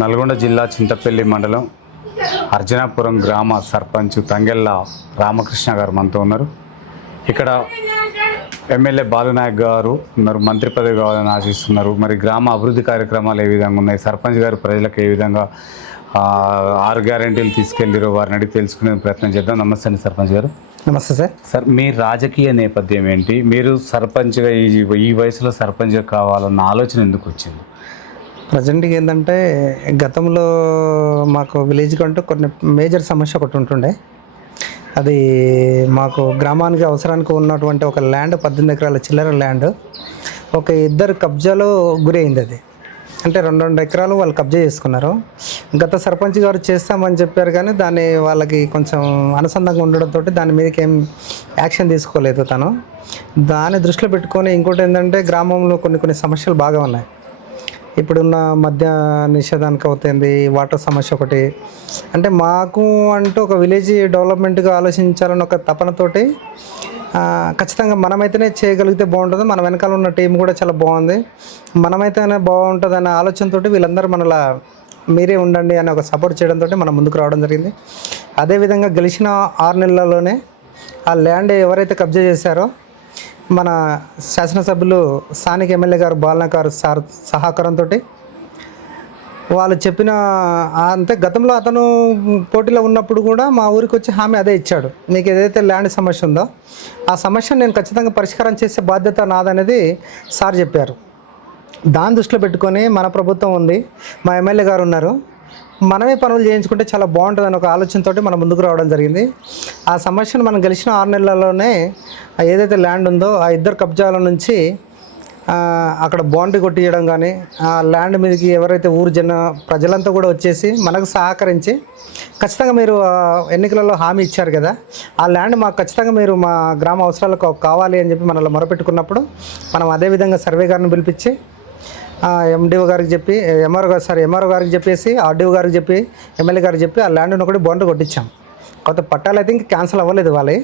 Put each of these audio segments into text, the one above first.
నల్గొండ జిల్లా చింతపల్లి మండలం అర్జునాపురం గ్రామ సర్పంచ్ తంగెళ్ళ రామకృష్ణ గారు మనతో ఉన్నారు. ఇక్కడ ఎమ్మెల్యే బాలునాయక్ గారు ఉన్నారు, మంత్రి పదవి కావాలని ఆశిస్తున్నారు. మరి గ్రామ అభివృద్ధి కార్యక్రమాలు ఏ విధంగా ఉన్నాయి, సర్పంచ్ గారు ప్రజలకు ఏ విధంగా 6 గ్యారెంటీలు తీసుకెళ్ళిరో వారిని అడిగి తెలుసుకునే ప్రయత్నం చేద్దాం. నమస్తే అండి సర్పంచ్ గారు. నమస్తే సార్. సార్, మీ రాజకీయ నేపథ్యం ఏంటి? మీరు సర్పంచ్గా ఈ వయసులో సర్పంచ్గా కావాలన్న ఆలోచన ఎందుకు వచ్చింది? ప్రజెంట్గా ఏంటంటే గతంలో మాకు విలేజ్ కంటూ కొన్ని మేజర్ సమస్య ఒకటి ఉంటుండే. అది మాకు గ్రామానికి అవసరానికి ఉన్నటువంటి ఒక ల్యాండ్ 18 ఎకరాల చిల్లర ల్యాండ్ ఒక ఇద్దరు కబ్జాలో గురి అయింది. అది అంటే 2 ఎకరాలు వాళ్ళు కబ్జా చేసుకున్నారు. గత సర్పంచ్ గారు చేస్తామని చెప్పారు, కానీ దాన్ని వాళ్ళకి కొంచెం అనుసంధానంగా ఉండడంతో దాని మీదకి ఏం యాక్షన్ తీసుకోలేదు తను. దాన్ని దృష్టిలో పెట్టుకొని ఇంకోటి ఏంటంటే గ్రామంలో కొన్ని సమస్యలు బాగా ఉన్నాయి. ఇప్పుడున్న మద్య నిషేధానికి అవుతుంది, వాటర్ సమస్య ఒకటి. అంటే మాకు అంటూ ఒక విలేజ్ డెవలప్మెంట్గా ఆలోచించాలని ఒక తపనతోటి ఖచ్చితంగా మనమైతేనే చేయగలిగితే బాగుంటుంది, మన వెనకాల ఉన్న టీం కూడా చాలా బాగుంది, మనమైతేనే బాగుంటుంది అనే ఆలోచనతో వీళ్ళందరూ మనలా మీరే ఉండండి అని ఒక సపోర్ట్ చేయడంతో మనం ముందుకు రావడం జరిగింది. అదేవిధంగా గెలిచిన 6 నెలల్లోనే ఆ ల్యాండ్ ఎవరైతే కబ్జా చేశారో మన శాసనసభ్యులు స్థానిక ఎమ్మెల్యే గారు బాలనాయక్ గారు సార్ సహకారంతో వాళ్ళు చెప్పిన అంతే. గతంలో అతను పోటీలో ఉన్నప్పుడు కూడా మా ఊరికి వచ్చి హామీ అదే ఇచ్చాడు, మీకు ఏదైతే ల్యాండ్ సమస్య ఉందో ఆ సమస్యను నేను ఖచ్చితంగా పరిష్కారం చేసే బాధ్యత నాదనేది సార్ చెప్పారు. దాన్ని దృష్టిలో పెట్టుకొని మన ప్రభుత్వం ఉంది, మా ఎమ్మెల్యే గారు ఉన్నారు, మనమే పనులు చేయించుకుంటే చాలా బాగుంటుంది అని ఒక ఆలోచనతో మనం ముందుకు రావడం జరిగింది. ఆ సమస్యను మనం గెలిచిన 6 నెలల్లోనే ఏదైతే ల్యాండ్ ఉందో ఆ ఇద్దరు కబ్జాల నుంచి అక్కడ బౌండరీ కొట్టియడం కానీ, ఆ ల్యాండ్ మీదకి ఎవరైతే ఊరు ప్రజలంతా కూడా వచ్చేసి మనకు సహకరించి ఖచ్చితంగా మీరు ఎన్నికలలో హామీ ఇచ్చారు కదా, ఆ ల్యాండ్ మాకు ఖచ్చితంగా మీరు మా గ్రామ అవసరాలకు కావాలి అని చెప్పి మనల్ని మొరపెట్టుకున్నప్పుడు మనం అదేవిధంగా సర్వే గారిని పిలిపించి ఎండిఓ గారికి చెప్పి ఎంఆర్ఓ గారికి చెప్పేసి ఆర్డీఓ గారికి చెప్పి ఎమ్మెల్యే గారికి చెప్పి ఆ ల్యాండ్ను ఒకటి బౌండరీ కొట్టించాం. కొత్త పట్టాలు అయితే ఇంకా క్యాన్సిల్ అవ్వలేదు, వాళ్ళే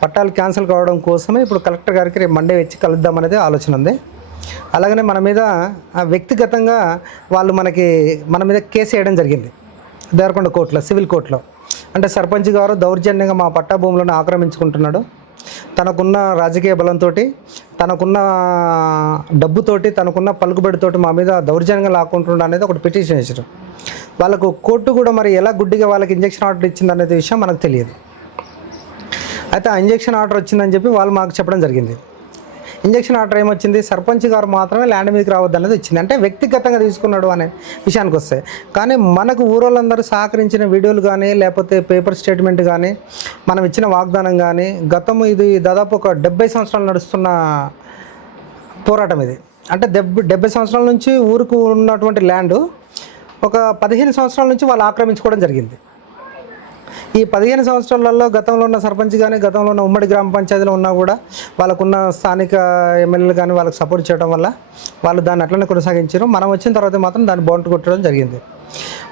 పట్టాలు క్యాన్సిల్ కావడం కోసమే ఇప్పుడు కలెక్టర్ గారికి రేపు మండే వచ్చి కలుద్దాం అనేది ఆలోచన ఉంది. అలాగనే మన మీద వ్యక్తిగతంగా వాళ్ళు మన మీద కేసు వేయడం జరిగింది దేవరకొండ కోర్టులో, సివిల్ కోర్టులో. అంటే సర్పంచ్ గారు దౌర్జన్యంగా మా పట్టా భూములను ఆక్రమించుకుంటున్నాడు, తనకున్న రాజకీయ బలంతో, తనకున్న డబ్బుతోటి, తనకున్న పలుకుబడితోటి మా మీద దౌర్జన్యంగా లాక్కుంటుండ అనేది ఒకటి పిటిషన్ వేసారు. వాళ్ళకు కోర్టు కూడా మరి ఎలా గుడ్డిగా వాళ్ళకి ఇంజక్షన్ ఆర్డర్ ఇచ్చింది అనేది విషయం మనకు తెలియదు. అయితే ఆ ఇంజక్షన్ ఆర్డర్ వచ్చిందని చెప్పి వాళ్ళు మాకు చెప్పడం జరిగింది. ఇంజక్షన్ ఆర్డర్ ఏమొచ్చింది, సర్పంచ్ గారు మాత్రమే ల్యాండ్ మీదకి రావద్దు అనేది వచ్చింది. అంటే వ్యక్తిగతంగా తీసుకున్నాడు అనే విషయానికి వస్తే, కానీ మనకు ఊరోళ్ళందరూ సహకరించిన వీడియోలు కానీ లేకపోతే పేపర్ స్టేట్మెంట్ కానీ మనం ఇచ్చిన వాగ్దానం కానీ, ఇది దాదాపు ఒక 70 సంవత్సరాలు నడుస్తున్న పోరాటం ఇది. అంటే 70 సంవత్సరాల నుంచి ఊరికి ఉన్నటువంటి ల్యాండ్ ఒక 15 సంవత్సరాల నుంచి వాళ్ళు ఆక్రమించుకోవడం జరిగింది. ఈ 15 సంవత్సరాలలో గతంలో ఉన్న సర్పంచ్ కానీ, గతంలో ఉన్న ఉమ్మడి గ్రామ పంచాయతీలో ఉన్నా కూడా వాళ్ళకున్న స్థానిక ఎమ్మెల్యేలు కానీ వాళ్ళకి సపోర్ట్ చేయడం వల్ల వాళ్ళు దాన్ని అట్లనే కొనసాగించారు. మనం వచ్చిన తర్వాత మాత్రం దాన్ని బౌండరీ కొట్టడం జరిగింది.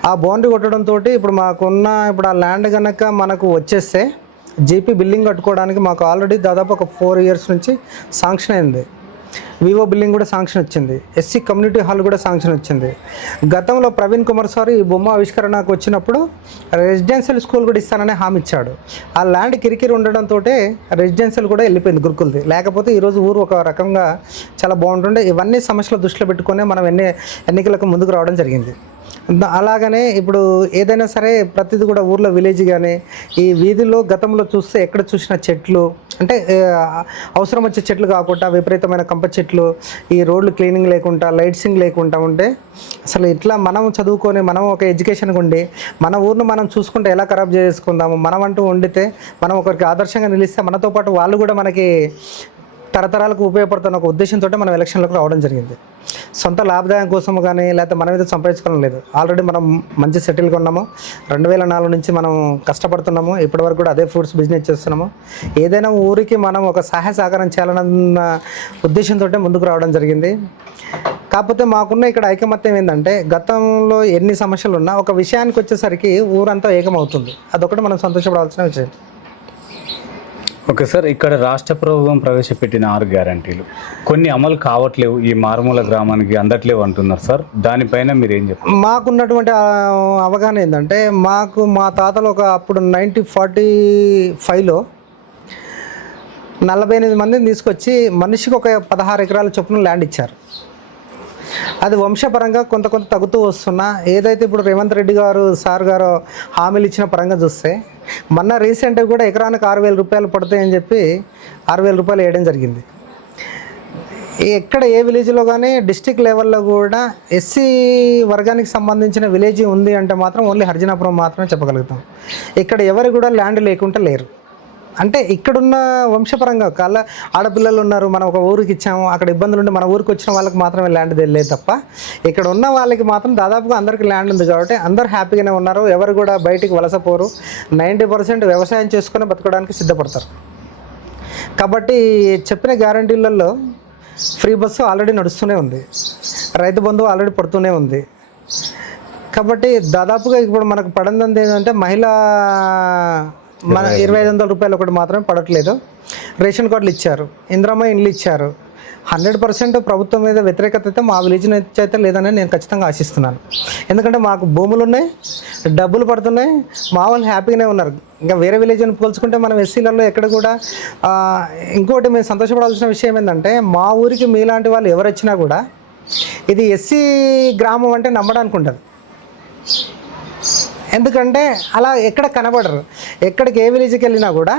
ఆ బౌండరీ కొట్టడంతో ఇప్పుడు ఆ ల్యాండ్ కనుక మనకు వచ్చేస్తే జీపీ బిల్డింగ్ కట్టుకోవడానికి మాకు ఆల్రెడీ దాదాపు ఒక 4 ఇయర్స్ నుంచి శాంక్షన్ అయింది. వివో బిల్డింగ్ కూడా శాంక్షన్ వచ్చింది, ఎస్సీ కమ్యూనిటీ హాల్ కూడా శాంక్షన్ వచ్చింది. గతంలో ప్రవీణ్ కుమార్ సార్ ఈ బొమ్మ ఆవిష్కరణకు వచ్చినప్పుడు రెసిడెన్షియల్ స్కూల్ కూడా ఇస్తానని హామీ ఇచ్చాడు. ఆ ల్యాండ్ కిరికిరి ఉండడంతో రెసిడెన్షియల్ కూడా వెళ్ళిపోయింది గురుకులది, లేకపోతే ఈరోజు ఊరు ఒక రకంగా చాలా బాగుంటుండే. ఇవన్నీ సమస్యలు దృష్టిలో పెట్టుకొని మనం ఎన్నికలకు ముందుకు రావడం జరిగింది. అలాగనే ఇప్పుడు ఏదైనా సరే ప్రతిదీ కూడా ఊర్లో విలేజ్ కానీ ఈ వీధిలో గతంలో చూస్తే ఎక్కడ చూసిన చెట్లు, అంటే అవసరం వచ్చే చెట్లు కాకుండా విపరీతమైన కంప చెట్లు, ఈ రోడ్లు క్లీనింగ్ లేకుండా లైట్సింగ్ లేకుండా ఉంటే అసలు ఇట్లా మనం చదువుకొని మనం ఒక ఎడ్యుకేషన్గా ఉండి మన ఊరిని మనం చూసుకుంటే ఎలా ఖరాబ్ చేసుకుందాము, మనం అంటూ వండితే మనం ఒకరికి ఆదర్శంగా నిలిస్తే మనతో పాటు వాళ్ళు కూడా మనకి తరతరాలకు ఉపయోగపడుతున్న ఒక ఉద్దేశంతో మనం ఎలక్షన్లకు రావడం జరిగింది. సొంత లాభదాయం కోసం కానీ లేకపోతే మన మీద సంపాదించుకోవడం లేదు. ఆల్రెడీ మనం మంచి సెటిల్గా ఉన్నాము, 2004 నుంచి మనం కష్టపడుతున్నాము, ఇప్పటివరకు కూడా అదే ఫ్రూట్స్ బిజినెస్ చేస్తున్నాము. ఏదైనా ఊరికి మనం ఒక సహాయ సహకారం చేయాలన్న ఉద్దేశంతో ముందుకు రావడం జరిగింది. కాకపోతే మాకున్న ఇక్కడ ఐకమత్యం ఏంటంటే గతంలో ఎన్ని సమస్యలు ఉన్నా ఒక విషయానికి వచ్చేసరికి ఊరంతా ఏకమవుతుంది. అదొకటి మనం సంతోషపడాల్సిన విషయం. ఓకే సార్, ఇక్కడ రాష్ట్ర ప్రభుత్వం ప్రవేశపెట్టిన 6 గ్యారంటీలు కొన్ని అమలు కావట్లేవు, ఈ మారుమూల గ్రామానికి అందట్లేవు అంటున్నారు సార్. దానిపైన మీరు ఏం చెప్తారు? మాకున్నటువంటి అవగాహన ఏంటంటే, మా తాతలు అప్పుడు 1945లో 48 మందిని తీసుకొచ్చి మనిషికి ఒక 16 ఎకరాల చొప్పున ల్యాండ్ ఇచ్చారు. అది వంశపరంగా కొంత తగ్గుతూ వస్తున్నా, ఏదైతే ఇప్పుడు రేవంత్ రెడ్డి గారు సార్ గారు హామీలు ఇచ్చిన పరంగా చూస్తే, మొన్న రీసెంట్గా కూడా ఎకరానికి 6,000 రూపాయలు పడతాయని చెప్పి 6,000 రూపాయలు వేయడం జరిగింది. ఎక్కడ ఏ విలేజ్లో కానీ డిస్టిక్ లెవెల్లో కూడా ఎస్సీ వర్గానికి సంబంధించిన విలేజ్ ఉంది అంటే మాత్రం ఓన్లీ హర్జనాపురం మాత్రమే చెప్పగలుగుతాం. ఇక్కడ ఎవరు కూడా ల్యాండ్ లేకుండా లేరు. అంటే ఇక్కడున్న వంశపరంగా ఆడపిల్లలు ఉన్నారు, మనం ఒక ఊరికి ఇచ్చాము, అక్కడ ఇబ్బందులు ఉండి మన ఊరికి వచ్చిన వాళ్ళకి మాత్రమే ల్యాండ్ తెలియదు తప్ప, ఇక్కడ ఉన్న వాళ్ళకి మాత్రం దాదాపుగా అందరికీ ల్యాండ్ ఉంది కాబట్టి అందరూ హ్యాపీగానే ఉన్నారు. ఎవరు కూడా బయటికి వలసపోరు. 90% వ్యవసాయం చేసుకొని బతకడానికి సిద్ధపడతారు. కాబట్టి చెప్పిన గ్యారంటీలలో ఫ్రీ బస్సు ఆల్రెడీ నడుస్తూనే ఉంది, రైతు బంధువు ఆల్రెడీ పడుతూనే ఉంది. కాబట్టి దాదాపుగా ఇప్పుడు మనకు పడింది ఏంటంటే మన 2,500 రూపాయలు ఒకటి మాత్రమే పడట్లేదు. రేషన్ కార్డులు ఇచ్చారు, ఇందిరమ్మ ఇండ్లు ఇచ్చారు. 100% ప్రభుత్వం మీద వ్యతిరేకత అయితే మా విలేజ్ నుంచి అయితే లేదని నేను ఖచ్చితంగా ఆశిస్తున్నాను. ఎందుకంటే మాకు భూములు ఉన్నాయి, డబ్బులు పడుతున్నాయి, మా వాళ్ళు హ్యాపీగానే ఉన్నారు. ఇంకా వేరే విలేజ్ని పోల్చుకుంటే మనం ఎస్సీలలో ఎక్కడ కూడా ఇంకోటి మేము సంతోషపడాల్సిన విషయం ఏంటంటే, మా ఊరికి మీలాంటి వాళ్ళు ఎవరు వచ్చినా కూడా ఇది ఎస్సీ గ్రామం అంటే నమ్మడానికి ఉంటుంది. ఎందుకంటే అలా ఎక్కడ కనబడరు. ఎక్కడికి ఏ విలేజ్కి వెళ్ళినా కూడా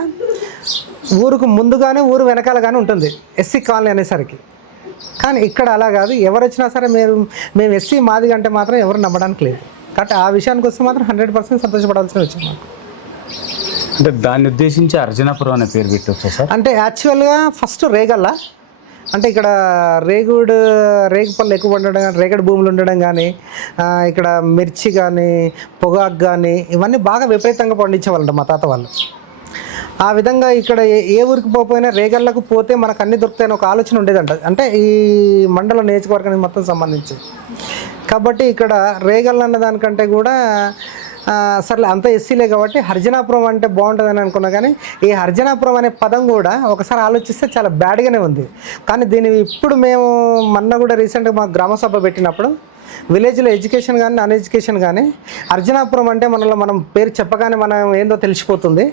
ఊరుకు ముందుగానే ఊరు వెనకాల కానీ ఉంటుంది ఎస్సీ కాలనీ అనేసరికి. కానీ ఇక్కడ అలా కాదు, ఎవరు వచ్చినా సరే మేము ఎస్సీ మాది అంటే మాత్రం ఎవరు నమ్మడానికి లేదు. కాబట్టి ఆ విషయానికి వస్తే మాత్రం 100% సంతోషపడాల్సిన విషయం. అంటే దాన్ని ఉద్దేశించి అర్జునాపురం అనే పేరు పెట్టవచ్చు సార్. అంటే యాక్చువల్గా ఫస్ట్ రేగల్ల, అంటే ఇక్కడ రేగుపళ్ళు ఎక్కువ ఉండడం కానీ, రేగడి భూములు ఉండడం కానీ, ఇక్కడ మిర్చి కానీ, పొగాకు కానీ ఇవన్నీ బాగా విపరీతంగా పండించేవాళ్ళంట మా తాత వాళ్ళు. ఆ విధంగా ఇక్కడ ఏ ఊరికి పోయినా రేగళ్ళకు పోతే మనకు అన్నీ దొరుకుతాయని ఒక ఆలోచన ఉండేదంట, అంటే ఈ మండల నియోజకవర్గానికి మొత్తం సంబంధించి. కాబట్టి ఇక్కడ రేగల్ అన్న దానికంటే కూడా సర్లే అంత ఎస్సీలే కాబట్టి హర్జనాపురం అంటే బాగుంటుందని అనుకున్నా. కానీ ఈ హర్జనాపురం అనే పదం కూడా ఒకసారి ఆలోచిస్తే చాలా బ్యాడ్గానే ఉంది. కానీ దీన్ని ఇప్పుడు మేము మొన్న కూడా రీసెంట్గా మా గ్రామ సభ పెట్టినప్పుడు విలేజ్లో ఎడ్యుకేషన్ కానీ నాన్ ఎడ్యుకేషన్ కానీ అర్జునాపురం అంటే మనం పేరు చెప్పగానే మనం ఏందో తెలిసిపోతుంది.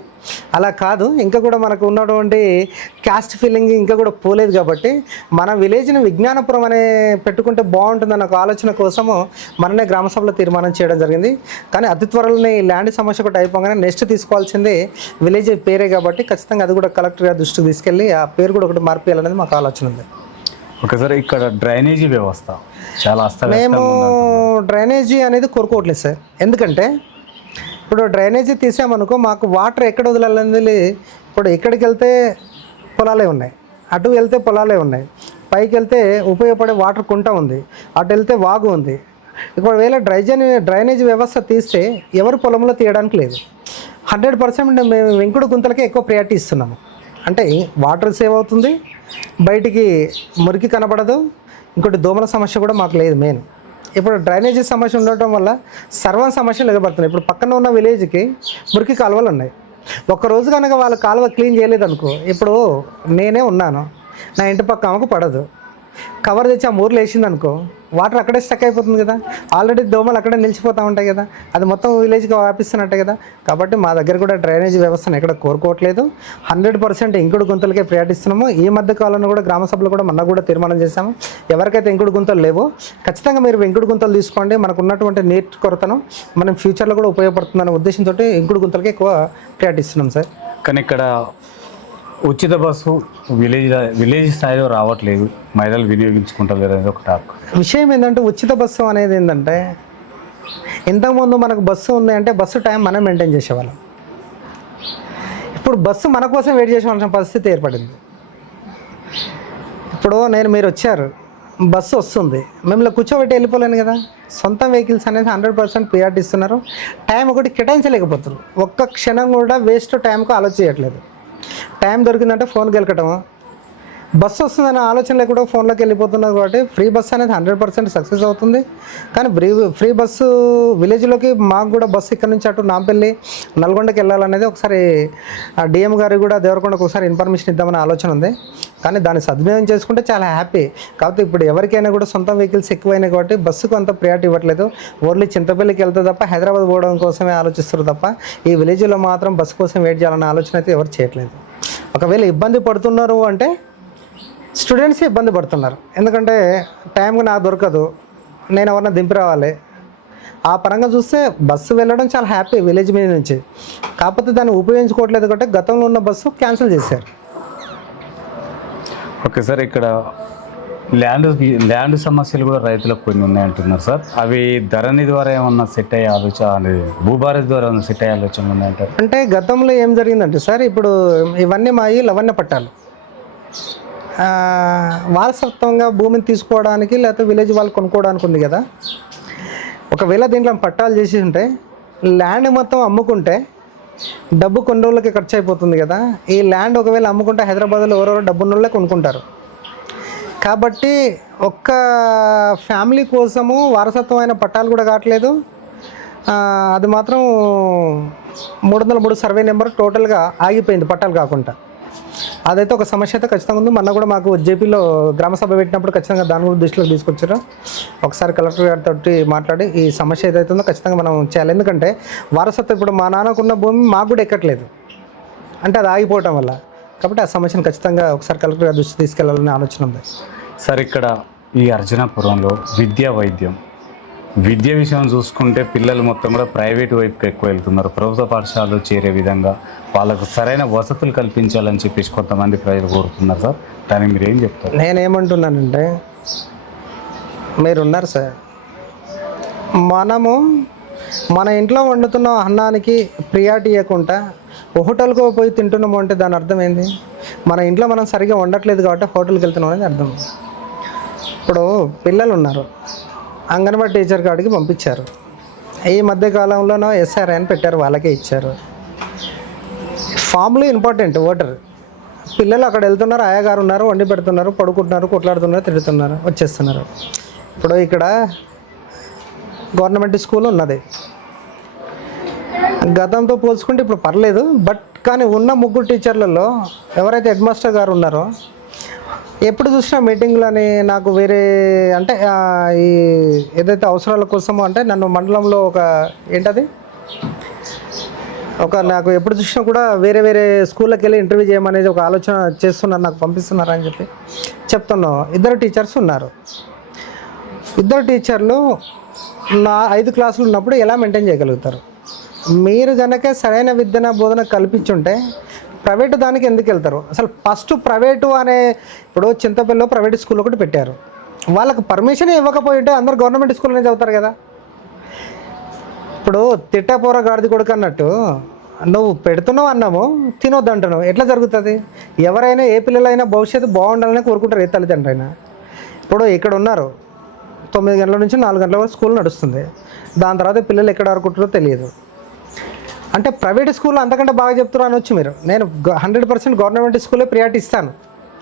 అలా కాదు, ఇంకా కూడా మనకు ఉన్నటువంటి క్యాస్ట్ ఫీలింగ్ ఇంకా కూడా పోలేదు. కాబట్టి మన విలేజ్ని విజ్ఞానపురం అనే పెట్టుకుంటే బాగుంటుందన్న ఒక ఆలోచన కోసము మననే గ్రామసభలో తీర్మానం చేయడం జరిగింది. కానీ అతి త్వరలోనే ఈ ల్యాండ్ సమస్య ఒకటి అయిపోగానే నెక్స్ట్ తీసుకోవాల్సింది విలేజ్ పేరే. కాబట్టి ఖచ్చితంగా అది కూడా కలెక్టర్ గారి దృష్టికి తీసుకెళ్ళి ఆ పేరు కూడా ఒకటి మార్పేయాలనేది మాకు ఆలోచన ఉంది. ఓకే సార్, ఇక్కడ డ్రైనేజీ వ్యవస్థ చాలా మేము డ్రైనేజీ అనేది కోరుకోవట్లేదు సార్. ఎందుకంటే ఇప్పుడు డ్రైనేజీ తీసామనుకో మాకు వాటర్ ఎక్కడ వదలాలనేది, ఇప్పుడు ఎక్కడికి వెళ్తే పొలాలే ఉన్నాయి, అటు వెళ్తే పొలాలే ఉన్నాయి, పైకి వెళ్తే ఉపయోగపడే వాటర్ కుంట ఉంది, అటు వెళ్తే వాగు ఉంది. ఒకవేళ డ్రైనేజీ వ్యవస్థ తీస్తే ఎవరు పొలంలో తీయడానికి లేదు. 100% మేము వెంకుడు గుంతలకే ఎక్కువ ప్రయారిటీ ఇస్తున్నాము. అంటే వాటర్ సేవ్ అవుతుంది, బయటికి మురికి కనబడదు, ఇంకోటి దోమల సమస్య కూడా మాకు లేదు. మెయిన్ ఇప్పుడు డ్రైనేజీ సమస్య ఉండటం వల్ల సర్వ సమస్యలు ఎగబడుతున్నాయి. ఇప్పుడు పక్కన ఉన్న విలేజ్కి మురికి కాలువలు ఉన్నాయి. ఒక్కరోజు కనుక వాళ్ళ కాలువ క్లీన్ చేయలేదనుకో, ఇప్పుడు నేనే ఉన్నాను, నా ఇంటి పక్క ఆమెకు పడదు, కవర్ తెచ్చి ఆ మూరలు వేసింది అనుకో, వాటర్ అక్కడే స్టక్ అయిపోతుంది కదా, ఆల్రెడీ దోమలు అక్కడే నిలిచిపోతూ ఉంటాయి కదా, అది మొత్తం విలేజ్కి వ్యాపిస్తున్నట్టే కదా. కాబట్టి మా దగ్గర కూడా డ్రైనేజీ వ్యవస్థను ఎక్కడ కోరుకోవట్లేదు, 100% ఇంకుడు గుంతలకే ప్రయాటిస్తున్నాము. ఈ మధ్య కాలంలో కూడా గ్రామ సభలో కూడా మొన్న కూడా తీర్మానం చేశాము, ఎవరికైతే ఇంకుడు గుంతలు లేవో ఖచ్చితంగా మీరు ఇంకుడు గుంతలు తీసుకోండి, మనకు ఉన్నటువంటి నీటి కొరతను మనం ఫ్యూచర్లో కూడా ఉపయోగపడుతుందనే ఉద్దేశంతో ఇంకుడు గుంతలకి ఎక్కువ ప్రయాటిస్తున్నాం సార్. కానీ ఇక్కడ ఉచిత బస్సు విలేజ్ స్థాయిలో రావట్లేదు, మహిళలు వినియోగించుకుంటలేరు అనేది ఒక టాక్. విషయం ఏంటంటే ఉచిత బస్సు అనేది ఏంటంటే, ఇంతకుముందు మనకు బస్సు ఉంది అంటే బస్సు టైం మనం మెయింటైన్ చేసేవాళ్ళం. ఇప్పుడు బస్సు మన కోసం వెయిట్ చేసేవాల్సిన పరిస్థితి ఏర్పడింది. ఇప్పుడు మీరు వచ్చారు, బస్సు వస్తుంది, మిమ్మల్ని కూర్చోబెట్టి వెళ్ళిపోలేను కదా. సొంత వెహికల్స్ అనేది 100% ప్రియారిటీ ఇస్తున్నారు. టైం ఒకటి కేటాయించలేకపోతున్నారు. ఒక్క క్షణం కూడా వేస్ట్ టైంకు ఆలోచన చేయట్లేదు. టైం దొరికిందంటే ఫోన్ గెలకటము, బస్సు వస్తుందనే ఆలోచనలో కూడా ఫోన్లోకి వెళ్ళిపోతున్నారు కాబట్టి ఫ్రీ బస్సు అనేది 100% సక్సెస్ అవుతుంది. కానీ ఫ్రీ బస్సు విలేజ్లోకి మాకు కూడా బస్సు ఇక్కడ నుంచి అటు నాంపల్లి నల్గొండకి వెళ్ళాలనేది ఒకసారి డిఎం గారికి కూడా దేవరకొండకు ఒకసారి ఇన్ఫర్మేషన్ ఇద్దామనే ఆలోచన ఉంది. కానీ దాన్ని సద్వినియోగం చేసుకుంటే చాలా హ్యాపీ. కాకపోతే ఇప్పుడు ఎవరికైనా కూడా సొంత వెహికల్స్ ఎక్కువైనాయి కాబట్టి బస్సుకు అంత ప్రియారిటీ ఇవ్వట్లేదు. ఓన్లీ చింతపల్లికి వెళ్తే తప్ప హైదరాబాద్ పోవడం కోసమే ఆలోచిస్తారు తప్ప ఈ విలేజ్లో మాత్రం బస్సు కోసం వెయిట్ చేయాలన్న ఆలోచన అయితే ఎవరు చేయట్లేదు. ఒకవేళ ఇబ్బంది పడుతున్నారు అంటే స్టూడెంట్స్ ఇబ్బంది పడుతున్నారు. ఎందుకంటే టైంకి నాకు దొరకదు, నేను ఎవరన్నా దింపి రావాలి. ఆ పరంగా చూస్తే బస్సు వెళ్ళడం చాలా హ్యాపీ విలేజ్ మీద నుంచి. కాకపోతే దాన్ని ఉపయోగించుకోవట్లేదు కాబట్టి గతంలో ఉన్న బస్సు క్యాన్సిల్ చేశారు. ఓకే సార్, ఇక్కడ ల్యాండ్ సమస్యలు కూడా రైతులకు కొన్ని ఉన్నాయంటున్నారు సార్. అవి ధరణి ద్వారా ఏమన్నా సెట్ అయ్యే ఆలోచన, భూభారతి ద్వారా ఏమన్నా సెట్ అయ్యే ఆలోచనలు ఉన్నాయంటారు? అంటే గతంలో ఏం జరిగిందంటే సార్, ఇప్పుడు ఇవన్నీ మాయి లవణ్య పట్టాలు వారసత్వంగా భూమిని తీసుకోవడానికి లేకపోతే విలేజ్ వాళ్ళు కొనుక్కోవడానికి ఉంది కదా. ఒకవేళ దీంట్లో పట్టాలు చేసి ఉంటే ల్యాండ్ మొత్తం అమ్ముకుంటే డబ్బు కొన్ని రోజులకి ఖర్చు అయిపోతుంది కదా. ఈ ల్యాండ్ ఒకవేళ అమ్ముకుంటే హైదరాబాద్లో ఎవరెవరో డబ్బున్న వాళ్ళే కొనుక్కుంటారు. కాబట్టి ఒక్క ఫ్యామిలీ కోసము వారసత్వమైన పట్టాలు కూడా కావట్లేదు. అది మాత్రం 303 సర్వే నెంబర్ టోటల్గా ఆగిపోయింది పట్టాలు కాకుండా. అదైతే ఒక సమస్య అయితే ఖచ్చితంగా ఉంది. మొన్న కూడా మాకు జేపీలో గ్రామ సభ పెట్టినప్పుడు ఖచ్చితంగా దాని కూడా దృష్టిలోకి తీసుకొచ్చారు. ఒకసారి కలెక్టర్ గారితో మాట్లాడి ఈ సమస్య ఏదైతే ఉందో ఖచ్చితంగా మనం చేయాలి. ఎందుకంటే వారసత్వం ఇప్పుడు మా నాన్నకున్న భూమి మాకు కూడా ఎక్కట్లేదు, అంటే అది ఆగిపోవటం వల్ల. కాబట్టి ఆ సమస్యను ఖచ్చితంగా ఒకసారి కలెక్టర్ గారి దృష్టి తీసుకెళ్లాలనే ఆలోచన ఉంది. సార్, ఇక్కడ ఈ అర్జునాపురంలో విద్య విషయం చూసుకుంటే పిల్లలు మొత్తం కూడా ప్రైవేట్ వైపుకి ఎక్కువ వెళ్తున్నారు. ప్రభుత్వ పాఠశాలలో చేరే విధంగా వాళ్ళకు సరైన వసతులు కల్పించాలని చెప్పేసి కొంతమంది ప్రజలు కోరుతున్నారు సార్. దానికి మీరు ఏం చెప్తారు? నేనేమంటున్నానంటే, మీరున్నారు సార్, మనము మన ఇంట్లో వండుతున్న అన్నానికి ప్రియారిటీ ఇవ్వకుండా హోటల్కి పోయి తింటున్నాము అంటే దాని అర్థం ఏంది? మన ఇంట్లో మనం సరిగ్గా వండట్లేదు కాబట్టి హోటల్కి వెళ్తున్నాం అనేది అర్థం. ఇప్పుడు పిల్లలు ఉన్నారు, అంగన్వాడీ టీచర్ కాడికి పంపించారు. ఈ మధ్యకాలంలోనో ఎస్ఆర్ఐ అని పెట్టారు, వాళ్ళకే ఇచ్చారు. ఫామ్లు ఇంపార్టెంట్, ఓటర్. పిల్లలు అక్కడ వెళ్తున్నారు, అయ్యగారు ఉన్నారు, వండి పెడుతున్నారు, పడుకుంటున్నారు, కొట్లాడుతున్నారు, తిడుతున్నారు, వచ్చేస్తున్నారు. ఇప్పుడు ఇక్కడ గవర్నమెంట్ స్కూల్ ఉన్నది, గతంతో పోల్చుకుంటే ఇప్పుడు పర్లేదు. బట్ కానీ ఉన్న 3 టీచర్లలో ఎవరైతే హెడ్ మాస్టర్ గారు ఉన్నారో ఎప్పుడు చూసినా మీటింగ్లని నాకు వేరే అంటే ఈ ఏదైతే అవసరాల కోసమో అంటే నన్ను మండలంలో నాకు ఎప్పుడు చూసినా కూడా వేరే స్కూళ్ళకి వెళ్ళి ఇంటర్వ్యూ చేయమనేది ఒక ఆలోచన చేస్తున్నారు, నాకు పంపిస్తున్నారు అని చెప్పి చెప్తున్నాను. 2 టీచర్స్ ఉన్నారు. 2 టీచర్లు 5 క్లాసులు ఉన్నప్పుడు ఎలా మెయింటైన్ చేయగలుగుతారు? మీరు కనుక సరైన విద్యన బోధన కల్పించుంటే ప్రైవేటు దానికి ఎందుకు వెళ్తారు? అసలు ఫస్ట్ ప్రైవేటు అనే, ఇప్పుడు చింతపల్లిలో ప్రైవేట్ స్కూల్ ఒకటి పెట్టారు, వాళ్ళకు పర్మిషన్ ఇవ్వకపోయింటే అందరు గవర్నమెంట్ స్కూల్లోనే చదువుతారు కదా. ఇప్పుడు తిట్టపోర గాడిది కొడుకు అన్నట్టు నువ్వు పెడుతున్నావు అన్నాము, తినొద్దు అంటున్నావు, ఎట్లా జరుగుతుంది? ఎవరైనా ఏ పిల్లలైనా భవిష్యత్తు బాగుండాలని కోరుకుంటారు, ఏ తల్లిదండ్రులు అయినా. ఇప్పుడు ఇక్కడ ఉన్నారు, 9 గంటల నుంచి 4 గంటల వరకు స్కూల్ నడుస్తుంది. దాని తర్వాత పిల్లలు ఎక్కడ ఆడుకుంటారో తెలియదు. అంటే ప్రైవేట్ స్కూల్లో అంతకంటే బాగా చెప్తున్నారు అనొచ్చు మీరు. నేను 100% గవర్నమెంట్ స్కూలే ప్రియారిటీ ఇస్తాను,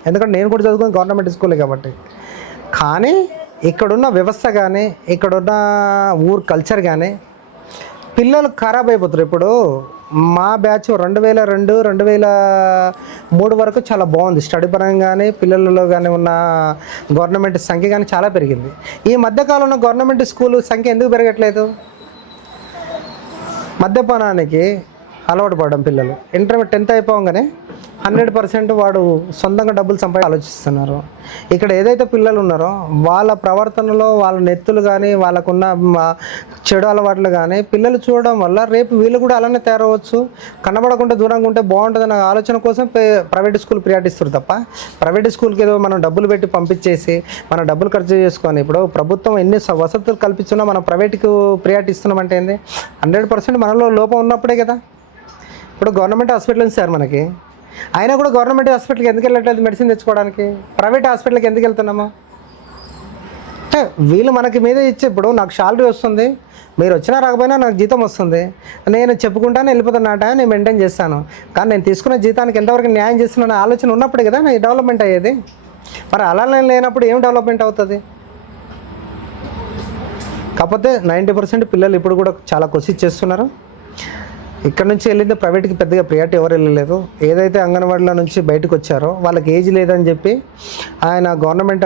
ఎందుకంటే నేను కూడా చదువుకుని గవర్నమెంట్ స్కూలే కాబట్టి. కానీ ఇక్కడున్న వ్యవస్థ కానీ ఇక్కడున్న ఊరు కల్చర్ కానీ పిల్లలు ఖరాబ్ అయిపోతారు. ఇప్పుడు మా బ్యాచ్ 2002, 2003 వరకు చాలా బాగుంది. స్టడీ పరంగా కానీ పిల్లలలో కానీ ఉన్న గవర్నమెంట్ సంఖ్య కానీ చాలా పెరిగింది. ఈ మధ్యకాలంలో గవర్నమెంట్ స్కూల్ సంఖ్య ఎందుకు పెరగట్లేదు? మద్యపానానికి అలవాటు పడడం పిల్లలు. 10th అయిపోగానే 100% వాడు సొంతంగా డబ్బులు ఆలోచిస్తున్నారు. ఇక్కడ ఏదైతే పిల్లలు ఉన్నారో వాళ్ళ ప్రవర్తనలో వాళ్ళ నెత్తులు కానీ వాళ్ళకున్న చెడు అలవాట్లు కానీ పిల్లలు చూడడం వల్ల రేపు వీళ్ళు కూడా అలానే తయారవచ్చు. కనబడకుండా దూరంగా ఉంటే బాగుంటుందన్న ఆలోచన కోసం ప్రైవేట్ స్కూల్ ప్రియారిటీ ఇస్తారు తప్ప ప్రైవేట్ స్కూల్కి ఏదో మనం డబ్బులు పెట్టి పంపించేసి మనం డబ్బులు ఖర్చు చేసుకొని ఇప్పుడు ప్రభుత్వం ఎన్ని వసతులు కల్పిస్తున్నా మనం ప్రైవేట్కు ప్రియారిటీ ఇస్తున్నామంటే ఏంది? 100% మనలో లోపం ఉన్నప్పుడే కదా. ఇప్పుడు గవర్నమెంట్ హాస్పిటల్ ఉంది సార్ మనకి, అయినా కూడా గవర్నమెంట్ హాస్పిటల్కి ఎందుకు వెళ్ళట్లేదు మెడిసిన్ తెచ్చుకోవడానికి? ప్రైవేట్ హాస్పిటల్కి ఎందుకు వెళ్తున్నాము? అంటే వీళ్ళు మనకి మీద ఇచ్చే, ఇప్పుడు నాకు శాలరీ వస్తుంది, మీరు వచ్చినా రాకపోయినా నాకు జీతం వస్తుంది, నేను చెప్పుకుంటాను వెళ్ళిపోతాను, నా టైం నేను మెయింటైన్ చేస్తాను. కానీ నేను తీసుకున్న జీతానికి ఎంతవరకు న్యాయం చేస్తున్న ఆలోచన ఉన్నప్పుడే కదా నాకు డెవలప్మెంట్ అయ్యేది. మరి అలానే లేనప్పుడు ఏం డెవలప్మెంట్ అవుతుంది? కాకపోతే 90% పిల్లలు ఇప్పుడు కూడా చాలా కృషి చేస్తున్నారు. ఇక్కడ నుంచి వెళ్ళింది ప్రైవేట్కి పెద్దగా ప్రియారిటీ ఎవరు వెళ్ళలేదు. ఏదైతే అంగన్వాడీలో నుంచి బయటకు వచ్చారో వాళ్ళకి ఏజ్ లేదని చెప్పి ఆయన గవర్నమెంట్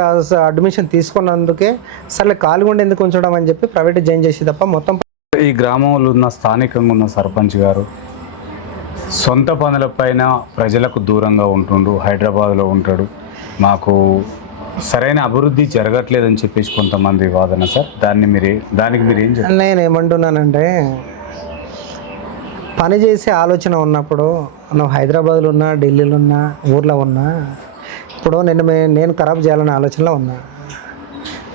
అడ్మిషన్ తీసుకున్నందుకే సర్లే ఖాళీ ఉండి ఎందుకు ఉంచడం అని చెప్పి ప్రైవేట్ జాయిన్ చేసి తప్ప మొత్తం. ఈ గ్రామంలో ఉన్న స్థానికంగా ఉన్న సర్పంచ్ గారు సొంత పనులపైన ప్రజలకు దూరంగా ఉంటుండు, హైదరాబాద్లో ఉంటాడు, మాకు సరైన అభివృద్ధి జరగట్లేదని చెప్పేసి కొంతమంది వాదన సార్. దానికి మీరు ఏం చెప్తారు? నేను ఏమంటున్నానంటే, పని చేసే ఆలోచన ఉన్నప్పుడు నువ్వు హైదరాబాద్లో ఉన్నా, ఢిల్లీలో ఉన్నా, ఊర్లో ఉన్నా, ఇప్పుడు నేను ఖరాబ్ చేయాలనే ఆలోచనలో ఉన్నా.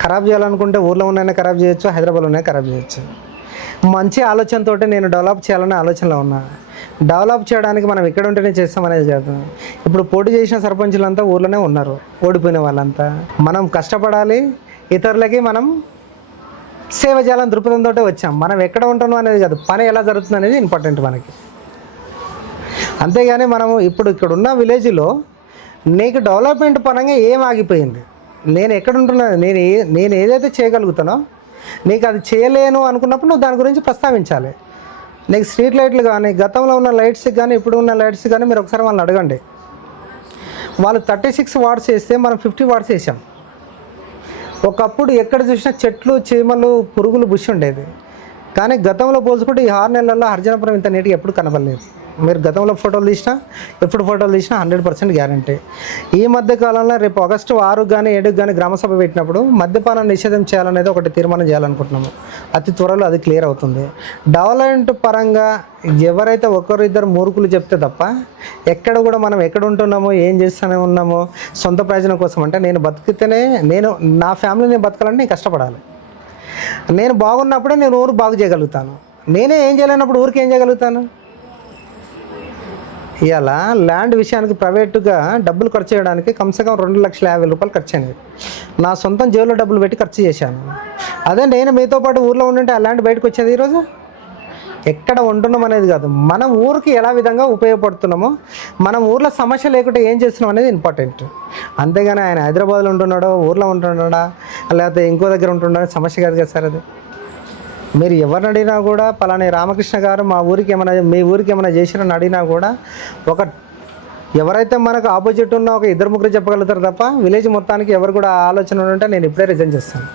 ఖరాబ్ చేయాలనుకుంటే ఊర్లో ఉన్నానే ఖరాబ్ చేయొచ్చు, హైదరాబాద్లోనే ఖరాబ్ చేయొచ్చు. మంచి ఆలోచనతో నేను డెవలప్ చేయాలనే ఆలోచనలో ఉన్నా. డెవలప్ చేయడానికి మనం ఎక్కడ ఉంటేనే చేస్తామనేది కాదు. ఇప్పుడు పోటీ చేసిన సర్పంచులంతా ఊర్లోనే ఉన్నారు, ఓడిపోయిన వాళ్ళంతా. మనం కష్టపడాలి, ఇతరులకి మనం సేవ చేయాలని దృక్పథంతో వచ్చాం. మనం ఎక్కడ ఉంటున్నాం అనేది కాదు, పని ఎలా జరుగుతుంది అనేది ఇంపార్టెంట్ మనకి. అంతేగాని మనము ఇప్పుడు ఇక్కడ ఉన్న విలేజ్లో నీకు డెవలప్మెంట్ పరంగా ఏం ఆగిపోయింది, నేను ఎక్కడ ఉంటున్నాను, నేను ఏదైతే చేయగలుగుతానో నీకు అది చేయలేను అనుకున్నప్పుడు నువ్వు దాని గురించి ప్రస్తావించాలి. నీకు స్ట్రీట్ లైట్లు కానీ, గతంలో ఉన్న లైట్స్కి కానీ ఇప్పుడు ఉన్న లైట్స్ కానీ మీరు ఒకసారి వాళ్ళని అడగండి. వాళ్ళు 36 వాట్స్ వేస్తే మనం 50 వాట్స్ వేసాం. ఒకప్పుడు ఎక్కడ చూసినా చెట్లు, చీమలు, పురుగులు బుష్ ఉండేది. కానీ గతంలో పోల్చుకుంటే ఈ 6 నెలల్లో హరిజనపురం ఇంత నీట్గా ఎప్పుడు కనపడలేదు. మీరు గతంలో ఫోటోలు తీసినా, ఎప్పుడు ఫోటోలు తీసినా 100% గ్యారంటీ. ఈ మధ్య కాలంలో రేపు ఆగస్టు 6 కానీ 7 కానీ గ్రామసభ పెట్టినప్పుడు మద్యపానం నిషేధం చేయాలనేది ఒకటి తీర్మానం చేయాలనుకుంటున్నాము. అతి త్వరలో అది క్లియర్ అవుతుంది. డెవలప్మెంట్ పరంగా ఎవరైతే ఒకరిద్దరు మూర్ఖులు చెప్తే తప్ప ఎక్కడ కూడా మనం ఎక్కడ ఉంటున్నామో, ఏం చేస్తూనే ఉన్నామో సొంత ప్రయోజనం కోసం. అంటే నేను బతికితేనే, నా ఫ్యామిలీని బతకాలంటే నేను కష్టపడాలి. నేను బాగున్నప్పుడే నేను ఊరు బాగు చేయగలుగుతాను. నేనే ఏం చేయలేనప్పుడు ఊరికి ఏం చేయగలుగుతాను? ఇవాళ ల్యాండ్ విషయానికి ప్రైవేటుగా డబ్బులు ఖర్చు చేయడానికి కమ్సే కమ్ 2,50,000 రూపాయలు ఖర్చు అయినవి. నా సొంతం జేబులో డబ్బులు పెట్టి ఖర్చు చేశాను. అదే నేను మీతో పాటు ఊర్లో ఉండింటే ఆ ల్యాండ్ బయటకు వచ్చేది. ఈరోజు ఎక్కడ ఉంటున్నాం అనేది కాదు, మనం ఊరికి ఎలా విధంగా ఉపయోగపడుతున్నామో, మనం ఊర్లో సమస్య లేకుంటే ఏం చేస్తున్నాం అనేది ఇంపార్టెంట్. అంతేగాని ఆయన హైదరాబాద్లో ఉంటున్నాడో, ఊర్లో ఉంటున్నాడా, లేకపోతే ఇంకో దగ్గర ఉంటున్నాడో సమస్య కాదు కదా సార్ అది. మీరు ఎవరిని అడిగినా కూడా పలానా రామకృష్ణ గారు మీ ఊరికి ఏమైనా చేసిరని అడిగినా కూడా ఎవరైతే మనకు ఆపోజిట్ ఉన్న ఒక 2-3 చెప్పగలుగుతారు తప్ప విలేజ్ మొత్తానికి ఎవరు కూడా ఆలోచన ఉంటే నేను ఇప్పుడే రిజైన్ చేస్తాను.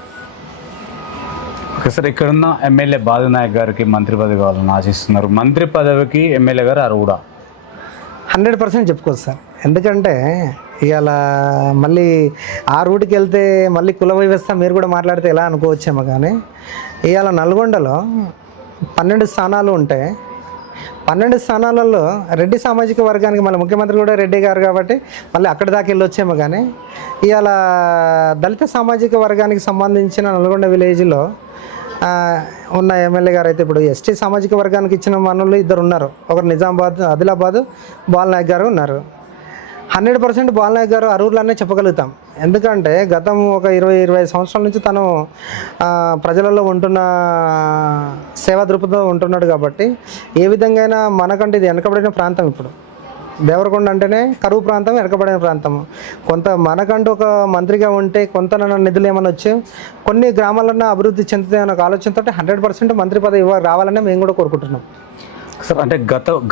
ఓకే సార్, ఇక్కడున్న ఎమ్మెల్యే బాలునాయక్ గారికి మంత్రి పదవి కావాలని ఆశిస్తున్నారు. మంత్రి పదవికి ఎమ్మెల్యే గారు అర్హుడా? 100% చెప్పుకోవచ్చు సార్. ఎందుకంటే ఇవాళ మళ్ళీ ఆ రూట్కి వెళ్తే మళ్ళీ కుల వ్యవస్థ మీరు కూడా మాట్లాడితే ఎలా అనుకోవచ్చేమో, కానీ ఇవాళ నల్గొండలో 12 స్థానాలు ఉంటే 12 స్థానాలలో రెడ్డి సామాజిక వర్గానికి మళ్ళీ ముఖ్యమంత్రి కూడా రెడ్డి గారు కాబట్టి మళ్ళీ అక్కడి దాకా వెళ్ళొచ్చేమో, కానీ ఇవాళ దళిత సామాజిక వర్గానికి సంబంధించిన నల్గొండ విలేజ్లో ఉన్న ఎమ్మెల్యే గారు అయితే ఇప్పుడు ఎస్టీ సామాజిక వర్గానికి ఇచ్చిన మనలు 2 ఉన్నారు. ఒకరు నిజామాబాద్, ఆదిలాబాద్ బాలనాయక్ గారు ఉన్నారు. 100% బాలనాయక్ గారు అర్హులనే చెప్పగలుగుతాం. ఎందుకంటే గతం ఒక 20-25 సంవత్సరాల నుంచి తను ప్రజలలో ఉంటున్న సేవా దృక్పథంతో ఉంటున్నాడు కాబట్టి ఏ విధంగా మనకంటే ఇది వెనకబడిన ప్రాంతం. ఇప్పుడు దేవరకొండ అంటేనే కరువు ప్రాంతం, వెనకబడిన ప్రాంతము. కొంత మనకంటూ ఒక మంత్రిగా ఉంటే కొంత నిధులు ఏమైనా వచ్చి కొన్ని గ్రామాలన్నా అభివృద్ధి చెందుతాయి అనే ఒక ఆలోచనతో 100% మంత్రి పదవి రావాలని మేము కూడా కోరుకుంటున్నాం సార్. అంటే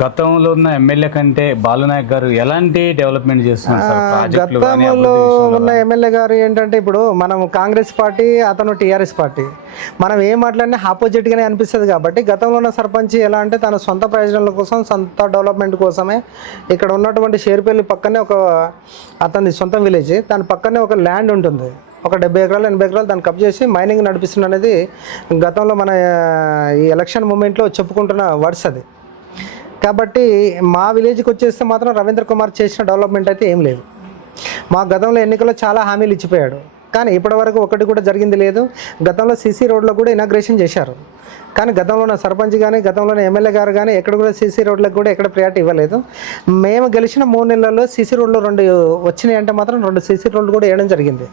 గతంలో ఉన్న ఎమ్మెల్యే కంటే బాలునాయక్ గారు ఎలాంటి డెవలప్మెంట్ చేస్తున్నారు సార్? గతంలో ఉన్న ఎమ్మెల్యే గారు ఏంటంటే, ఇప్పుడు మనం కాంగ్రెస్ పార్టీ, అతను టీఆర్ఎస్ పార్టీ, మనం ఏం మాట్లాడినా ఆపోజిట్గానే అనిపిస్తుంది. కాబట్టి గతంలో ఉన్న సర్పంచ్ ఎలా అంటే తన సొంత ప్రయోజనాల కోసం, సొంత డెవలప్మెంట్ కోసమే ఇక్కడ ఉన్నటువంటి షేర్పల్లి పక్కనే అతని సొంత విలేజ్, దాని పక్కనే ఒక ల్యాండ్ ఉంటుంది, ఒక 70 ఎకరాలు 80 ఎకరాలు దాన్ని కప్ చేసి మైనింగ్ నడిపిస్తున్న అనేది గతంలో మన ఈ ఎలక్షన్ మూమెంట్లో చెప్పుకుంటున్న వర్డ్స్ అది. కాబట్టి మా విలేజ్కి వచ్చేస్తే మాత్రం రవీంద్ర కుమార్ చేసిన డెవలప్మెంట్ అయితే ఏం లేదు. మా గతంలో ఎన్నికల్లో చాలా హామీలు ఇచ్చిపోయాడు. కానీ ఇప్పటివరకు ఒకటి కూడా జరిగింది లేదు. గతంలో సీసీ రోడ్లో కూడా ఇనాగ్రేషన్ చేశారు, కానీ గతంలో ఉన్న సర్పంచ్ కానీ గతంలోనే ఎమ్మెల్యే గారు కానీ ఎక్కడ కూడా సీసీ రోడ్లకు కూడా ఎక్కడ ప్రయారిటీ ఇవ్వలేదు. మేము గెలిచిన 3 నెలల్లో సీసీ రోడ్లు 2 వచ్చినాయి అంటే మాత్రం 2 సీసీ రోడ్లు కూడా వేయడం జరిగింది.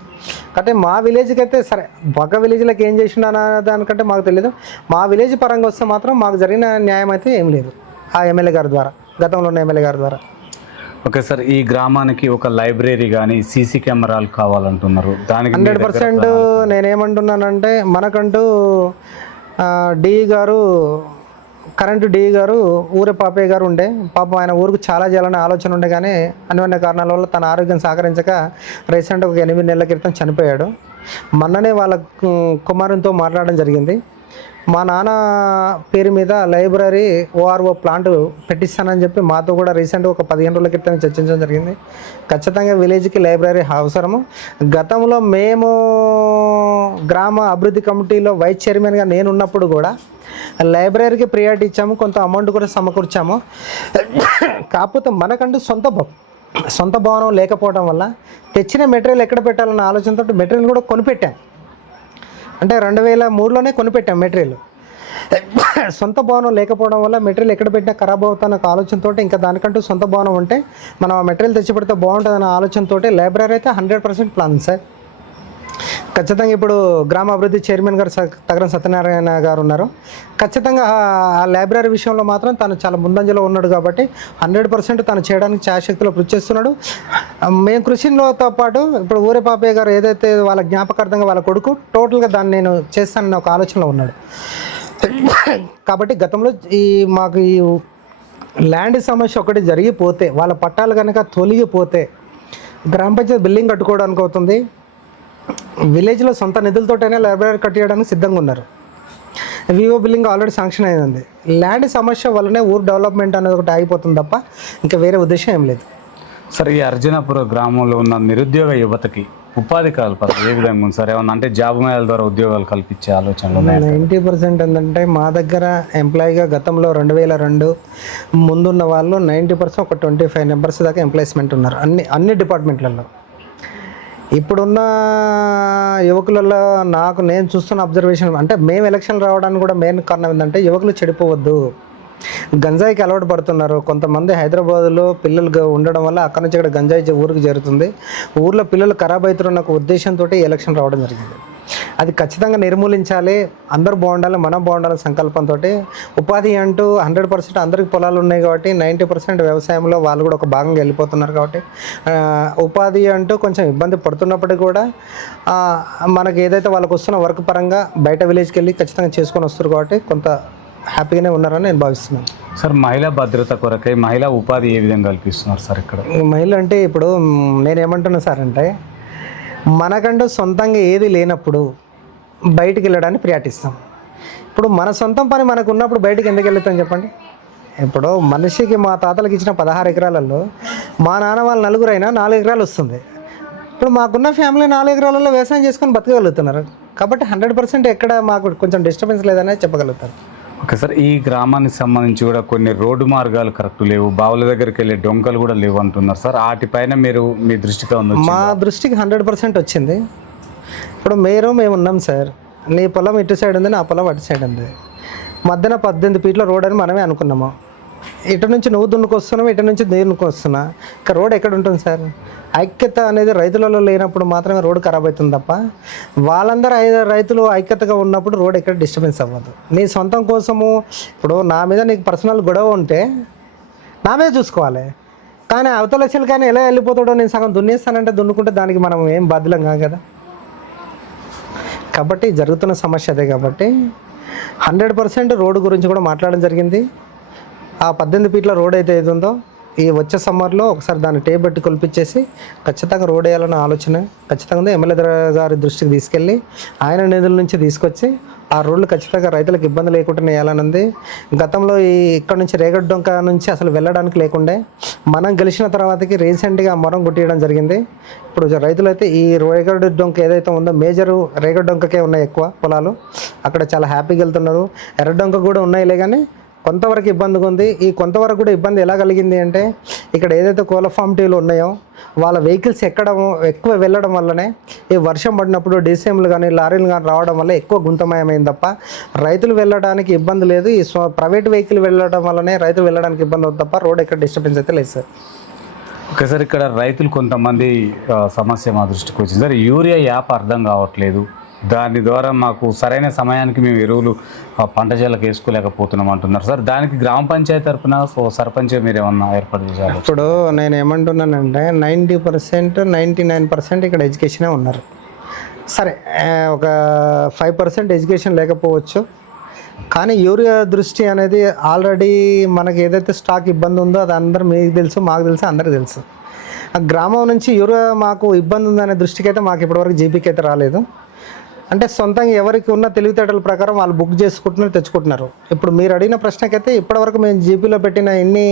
కాబట్టి మా విలేజ్కి అయితే సరే పక్క విలేజ్లకు ఏం చేసినా దానికంటే మాకు తెలియదు. మా విలేజ్ పరంగా వస్తే మాత్రం మాకు జరిగిన న్యాయం అయితే ఏం లేదు ఆ ఎమ్మెల్యే గారి ద్వారా, గతంలో ఉన్న ఎమ్మెల్యే గారి ద్వారా. ఓకే సార్, ఈ గ్రామానికి ఒక లైబ్రరీ కానీ సీసీ కెమెరాలు కావాలంటున్నారు. దానికి 100% నేనేమంటున్నానంటే మనకంటూ డిఈ గారు, కరెంటు డిఈ గారు ఊరే పాపయ్య గారు ఉండే, పాపం ఆయన ఊరికి చాలా చేయాలనే ఆలోచన ఉండే, కానీ అన్ని కారణాల వల్ల తన ఆరోగ్యం సహకరించక రీసెంట్గా ఒక 8 నెలల క్రితం చనిపోయాడు. మొన్ననే వాళ్ళ కుమారునితో మాట్లాడడం జరిగింది. మా నాన్న పేరు మీద లైబ్రరీ ఓఆర్ఓ ప్లాంట్ పెట్టిస్తానని చెప్పి మాతో కూడా రీసెంట్గా ఒక 15 రోజుల క్రితం చర్చించడం జరిగింది. ఖచ్చితంగా విలేజ్కి లైబ్రరీ అవసరము. గతంలో మేము గ్రామ అభివృద్ధి కమిటీలో వైస్ చైర్మన్గా నేను ఉన్నప్పుడు కూడా లైబ్రరీకి ప్రియారిటీ ఇచ్చాము, కొంత అమౌంట్ కూడా సమకూర్చాము. కాకపోతే మనకంటూ సొంత భవనం లేకపోవడం వల్ల తెచ్చిన మెటీరియల్ ఎక్కడ పెట్టాలన్న ఆలోచనతో మెటీరియల్ కూడా కొనిపెట్టాం. అంటే 2003లోనే కొనిపెట్టాం మెటీరియల్. సొంత భవనం లేకపోవడం వల్ల మెటీరియల్ ఎక్కడ పెట్టినా ఖరాబ్ అవుతాన ఒక ఆలోచనతో, ఇంకా దానికంటూ సొంత భవనం ఉంటే మనం ఆ మెటీరియల్ తెచ్చి పెడితే బాగుంటుందన్న ఆలోచనతో లైబ్రరీ అయితే 100% ప్లాన్ సార్. ఖచ్చితంగా ఇప్పుడు గ్రామ అభివృద్ధి చైర్మన్ గారు తగరం సత్యనారాయణ గారు ఉన్నారు. ఖచ్చితంగా ఆ లైబ్రరీ విషయంలో మాత్రం తను చాలా ముందంజలో ఉన్నాడు కాబట్టి 100% తను చేయడానికి ఛాయశక్తిలో కృషి చేస్తున్నాడు. మేము కృషిలోతో పాటు ఇప్పుడు ఊరే పాపయ్య గారు ఏదైతే వాళ్ళ జ్ఞాపకార్థంగా వాళ్ళ కొడుకు టోటల్గా దాన్ని నేను చేస్తానని ఒక ఆలోచనలో ఉన్నాడు. కాబట్టి గతంలో మాకు ఈ ల్యాండ్ సమస్య ఒకటి జరిగిపోతే, వాళ్ళ పట్టాలు కనుక తొలగిపోతే గ్రామ పంచాయతీ బిల్డింగ్ కట్టుకోవడానికి అవుతుంది. విలేజ్లో సొంత నిధులతోటైనా లైబ్రరీ కట్టేయడానికి సిద్ధంగా ఉన్నారు. వివో బిల్డింగ్ ఆల్రెడీ శాంక్షన్ అయింది. ల్యాండ్ సమస్య వల్లనే ఊరు డెవలప్మెంట్ అనేది ఒకటి ఆగిపోతుంది తప్ప ఇంకా వేరే ఉద్దేశం ఏం లేదు. సార్, ఈ అర్జునాపురం గ్రామంలో ఉన్న నిరుద్యోగ యువతకి ఉపాధి కల్పన ఏ విధంగా ఉంది సార్? ఏమన్నా అంటే జాబ్ మేళాల ద్వారా ఉద్యోగాలు కల్పించే ఆలోచనలు 90% ఏంటంటే మా దగ్గర ఎంప్లాయీగా గతంలో 2002 ముందున్న వాళ్ళు 90% ఒక 25 మెంబర్స్ దాకా ఎంప్లాయ్మెంట్ ఉన్నారు అన్ని డిపార్ట్మెంట్లలో. ఇప్పుడున్న యువకులలో నేను చూస్తున్న అబ్జర్వేషన్ అంటే మేము ఎలక్షన్ రావడానికి కూడా మెయిన్ కారణం ఏంటంటే యువకులు చెడిపోవద్దు, గంజాయికి అలవాటు పడుతున్నారు. కొంతమంది హైదరాబాద్లో పిల్లలు ఉండడం వల్ల అక్కడి నుంచి ఇక్కడ గంజాయి ఊరికి జరుగుతుంది. ఊర్లో పిల్లలు ఖరాబ్ అవుతున్న ఒక ఉద్దేశంతో ఎలక్షన్ రావడం జరిగింది. అది ఖచ్చితంగా నిర్మూలించాలి, అందరూ బాగుండాలి, మనం బాగుండాలి సంకల్పంతో ఉపాధి అంటూ 100% అందరికి పొలాలు ఉన్నాయి కాబట్టి 90% వ్యవసాయంలో వాళ్ళు కూడా ఒక భాగంగా వెళ్ళిపోతున్నారు. కాబట్టి ఉపాధి అంటూ కొంచెం ఇబ్బంది పడుతున్నప్పటికీ కూడా మనకి ఏదైతే వాళ్ళకి వస్తున్న వర్క్ పరంగా బయట విలేజ్కి వెళ్ళి ఖచ్చితంగా చేసుకొని వస్తారు కాబట్టి కొంత హ్యాపీగానే ఉన్నారని నేను భావిస్తున్నాను. సార్, మహిళా భద్రత కొరకై మహిళా ఉపాధి ఏ విధంగా కల్పిస్తున్నారు సార్ ఇక్కడ? మహిళ అంటే ఇప్పుడు నేనేమంటున్నా సార్ అంటే మనకంటూ సొంతంగా ఏది లేనప్పుడు బయటికి వెళ్ళడానికి ప్రయాటిస్తాం. ఇప్పుడు మన సొంతం పని మనకు ఉన్నప్పుడు బయటికి ఎందుకు వెళ్తాం చెప్పండి? ఇప్పుడు మనిషికి మా తాతలకు ఇచ్చిన 16 ఎకరాలలో మా నాన్న వాళ్ళు 4 అయినా 4 ఎకరాలు వస్తుంది. ఇప్పుడు మాకున్న ఫ్యామిలీ 4 ఎకరాలలో వ్యవసాయం చేసుకొని బతకగలుగుతున్నారు. కాబట్టి 100% ఎక్కడ మాకు కొంచెం డిస్టర్బెన్స్ లేదనే చెప్పగలుగుతారు. ఓకే సార్, ఈ గ్రామానికి సంబంధించి కూడా కొన్ని రోడ్డు మార్గాలు కరెక్ట్ లేవు, బావుల దగ్గరికి వెళ్ళే డొంకలు కూడా లేవు అంటున్నారు సార్. వాటిపైన మీ దృష్టిగా ఉంది? మా దృష్టికి 100% వచ్చింది. ఇప్పుడు మేము ఉన్నాం సార్, నీ పొలం ఇటు సైడ్ ఉంది, నా పొలం అటు సైడ్ ఉంది, మధ్యన 18 ఫీట్ల రోడ్ అని మనమే అనుకున్నాము. ఇటు నుంచి నువ్వు దున్నుకొస్తున్నావు, ఇటు నుంచి నేను వస్తున్నా, ఇంకా రోడ్ ఎక్కడ ఉంటుంది సార్? ఐక్యత అనేది రైతులలో లేనప్పుడు మాత్రమే రోడ్డు ఖరాబ్ అవుతుంది తప్ప వాళ్ళందరూ రైతులు ఐక్యతగా ఉన్నప్పుడు రోడ్ ఎక్కడ డిస్టర్బెన్స్ అవ్వదు. నీ సొంతం కోసము ఇప్పుడు నా మీద నీకు పర్సనల్ గొడవ ఉంటే నా మీద చూసుకోవాలి, కానీ అవతల లక్షలు కానీ ఎలా వెళ్ళిపోతాడో నేను సగం దున్నేస్తానంటే దున్నుకుంటే దానికి మనం ఏం బాధ్యులం కాదు కదా. కాబట్టి జరుగుతున్న సమస్య అదే. కాబట్టి 100% రోడ్డు గురించి కూడా మాట్లాడడం జరిగింది. ఆ 18 ఫీట్ల రోడ్ అయితే ఏది ఉందో ఈ వచ్చే సమ్మర్లో ఒకసారి దాన్ని టేప్ పెట్టి కొలిపించేసి ఖచ్చితంగా రోడ్ వేయాలన్న ఆలోచన ఖచ్చితంగా ఎమ్మెల్యే గారి దృష్టికి తీసుకెళ్ళి ఆయన నిధుల నుంచి తీసుకొచ్చి ఆ రోడ్లు ఖచ్చితంగా రైతులకు ఇబ్బంది లేకుండా వేయాలన్నది. గతంలో ఇక్కడ నుంచి రేగడి డొంక నుంచి అసలు వెళ్ళడానికి లేకుండే మనం గెలిచిన తర్వాతకి రీసెంట్గా మొరం కొట్టియడం జరిగింది. ఇప్పుడు రైతులైతే ఈ రేగడి డొంక ఏదైతే ఉందో మేజరు రేగడి డొంకకే ఉన్నాయి ఎక్కువ పొలాలు, అక్కడ చాలా హ్యాపీగా వెళ్తున్నారు. ఎర్ర డొంక కూడా ఉన్నాయిలే కానీ కొంతవరకు ఇబ్బందిగా ఉంది. ఈ కొంతవరకు కూడా ఇబ్బంది ఎలా కలిగింది అంటే ఇక్కడ ఏదైతే కోళ్ళ ఫామ్ టీలు ఉన్నాయో వాళ్ళ వెహికల్స్ ఎక్కువ వెళ్ళడం వల్లనే ఈ వర్షం పడినప్పుడు డీసీఎంలు కానీ లారీలు కానీ రావడం వల్ల ఎక్కువ గుంతమయమైంది తప్ప రైతులు వెళ్ళడానికి ఇబ్బంది లేదు. ఈ ప్రైవేట్ వెహికల్ వెళ్ళడం వల్లనే రైతులు వెళ్ళడానికి ఇబ్బంది అవుతుంది తప్ప రోడ్ ఎక్కడ డిస్టర్బెన్స్ అయితే లేదు సార్. ఓకే సార్, ఇక్కడ రైతులు కొంతమంది సమస్య మా దృష్టికి వచ్చింది సార్. యూరియా యాప్ అర్థం కావట్లేదు, దాని ద్వారా మాకు సరైన సమయానికి మేము ఎరువులు పంట చేలకు వేసుకోలేకపోతున్నాం అంటున్నారు సార్. దానికి గ్రామ పంచాయతీ తరఫున సర్పంచ్ మీరు ఏమన్నా ఏర్పాటు చేశారు? ఇప్పుడు నేను ఏమంటున్నానంటే 90% 99% ఇక్కడ ఎడ్యుకేషనే ఉన్నారు. సరే ఒక 5% ఎడ్యుకేషన్ లేకపోవచ్చు, కానీ యూరియా దృష్టి అనేది ఆల్రెడీ మనకి ఏదైతే స్టాక్ ఇబ్బంది ఉందో అది అందరూ మీకు తెలుసు, మాకు తెలుసు, అందరికీ తెలుసు. ఆ గ్రామం నుంచి యూరియా మాకు ఇబ్బంది ఉందనే దృష్టికి అయితే మాకు ఇప్పటివరకు జీపీకి అయితే రాలేదు. అంటే సొంతంగా ఎవరికి ఉన్న తెలివితేటల ప్రకారం వాళ్ళు బుక్ చేసుకుంటున్నారు, తెచ్చుకుంటున్నారు. ఇప్పుడు మీరు అడిగిన ప్రశ్నకైతే ఇప్పటివరకు మేము జీపీలో పెట్టిన ఎన్ని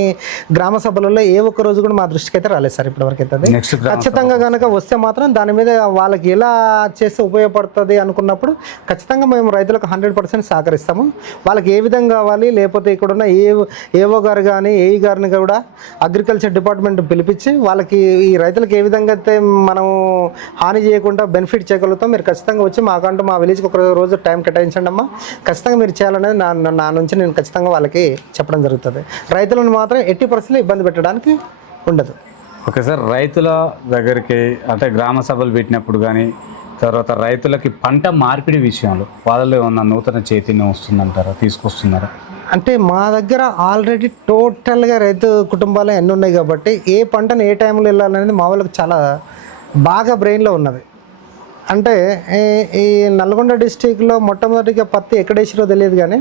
గ్రామ సభలలో ఏ ఒక్క రోజు కూడా మా దృష్టికి అయితే రాలేదు సార్ ఇప్పటివరకు అయితే. అది ఖచ్చితంగా కనుక వస్తే మాత్రం దాని మీద వాళ్ళకి ఎలా చేస్తే ఉపయోగపడుతుంది అనుకున్నప్పుడు ఖచ్చితంగా మేము రైతులకు 100% సహకరిస్తాము. వాళ్ళకి ఏ విధంగా కావాలి, లేకపోతే ఇక్కడున్న ఏఓ గారు కానీ ఏఈ గారిని కూడా అగ్రికల్చర్ డిపార్ట్మెంట్ పిలిపించి వాళ్ళకి ఈ రైతులకు ఏ విధంగా అయితే మనం హాని చేయకుండా బెనిఫిట్ చేయగలుగుతాం. మీరు ఖచ్చితంగా వచ్చి మాకంటూ మా విలేజ్కి ఒక రోజు టైం కేటాయించండి అమ్మా, ఖచ్చితంగా మీరు చేయాలనేది నా నుంచి నేను ఖచ్చితంగా వాళ్ళకి చెప్పడం జరుగుతుంది. రైతులను మాత్రం 80% ఇబ్బంది పెట్టడానికి ఉండదు. ఓకే సార్, రైతుల దగ్గరికి అంటే గ్రామ సభలు పెట్టినప్పుడు కానీ తర్వాత రైతులకి పంట మార్పిడి విషయంలో వాళ్ళలో ఏమన్నా నూతన చైతన్యం వస్తుందంటారా, తీసుకొస్తున్నారా? అంటే మా దగ్గర ఆల్రెడీ టోటల్గా రైతు కుటుంబాలు ఎన్ని ఉన్నాయి కాబట్టి ఏ పంటను ఏ టైంలో వెళ్ళాలనేది మా వాళ్ళకి చాలా బాగా బ్రెయిన్లో ఉన్నది. అంటే ఈ నల్గొండ డిస్టిక్లో మొట్టమొదటిగా పత్తి ఎక్కడ వేసారో తెలియదు, కానీ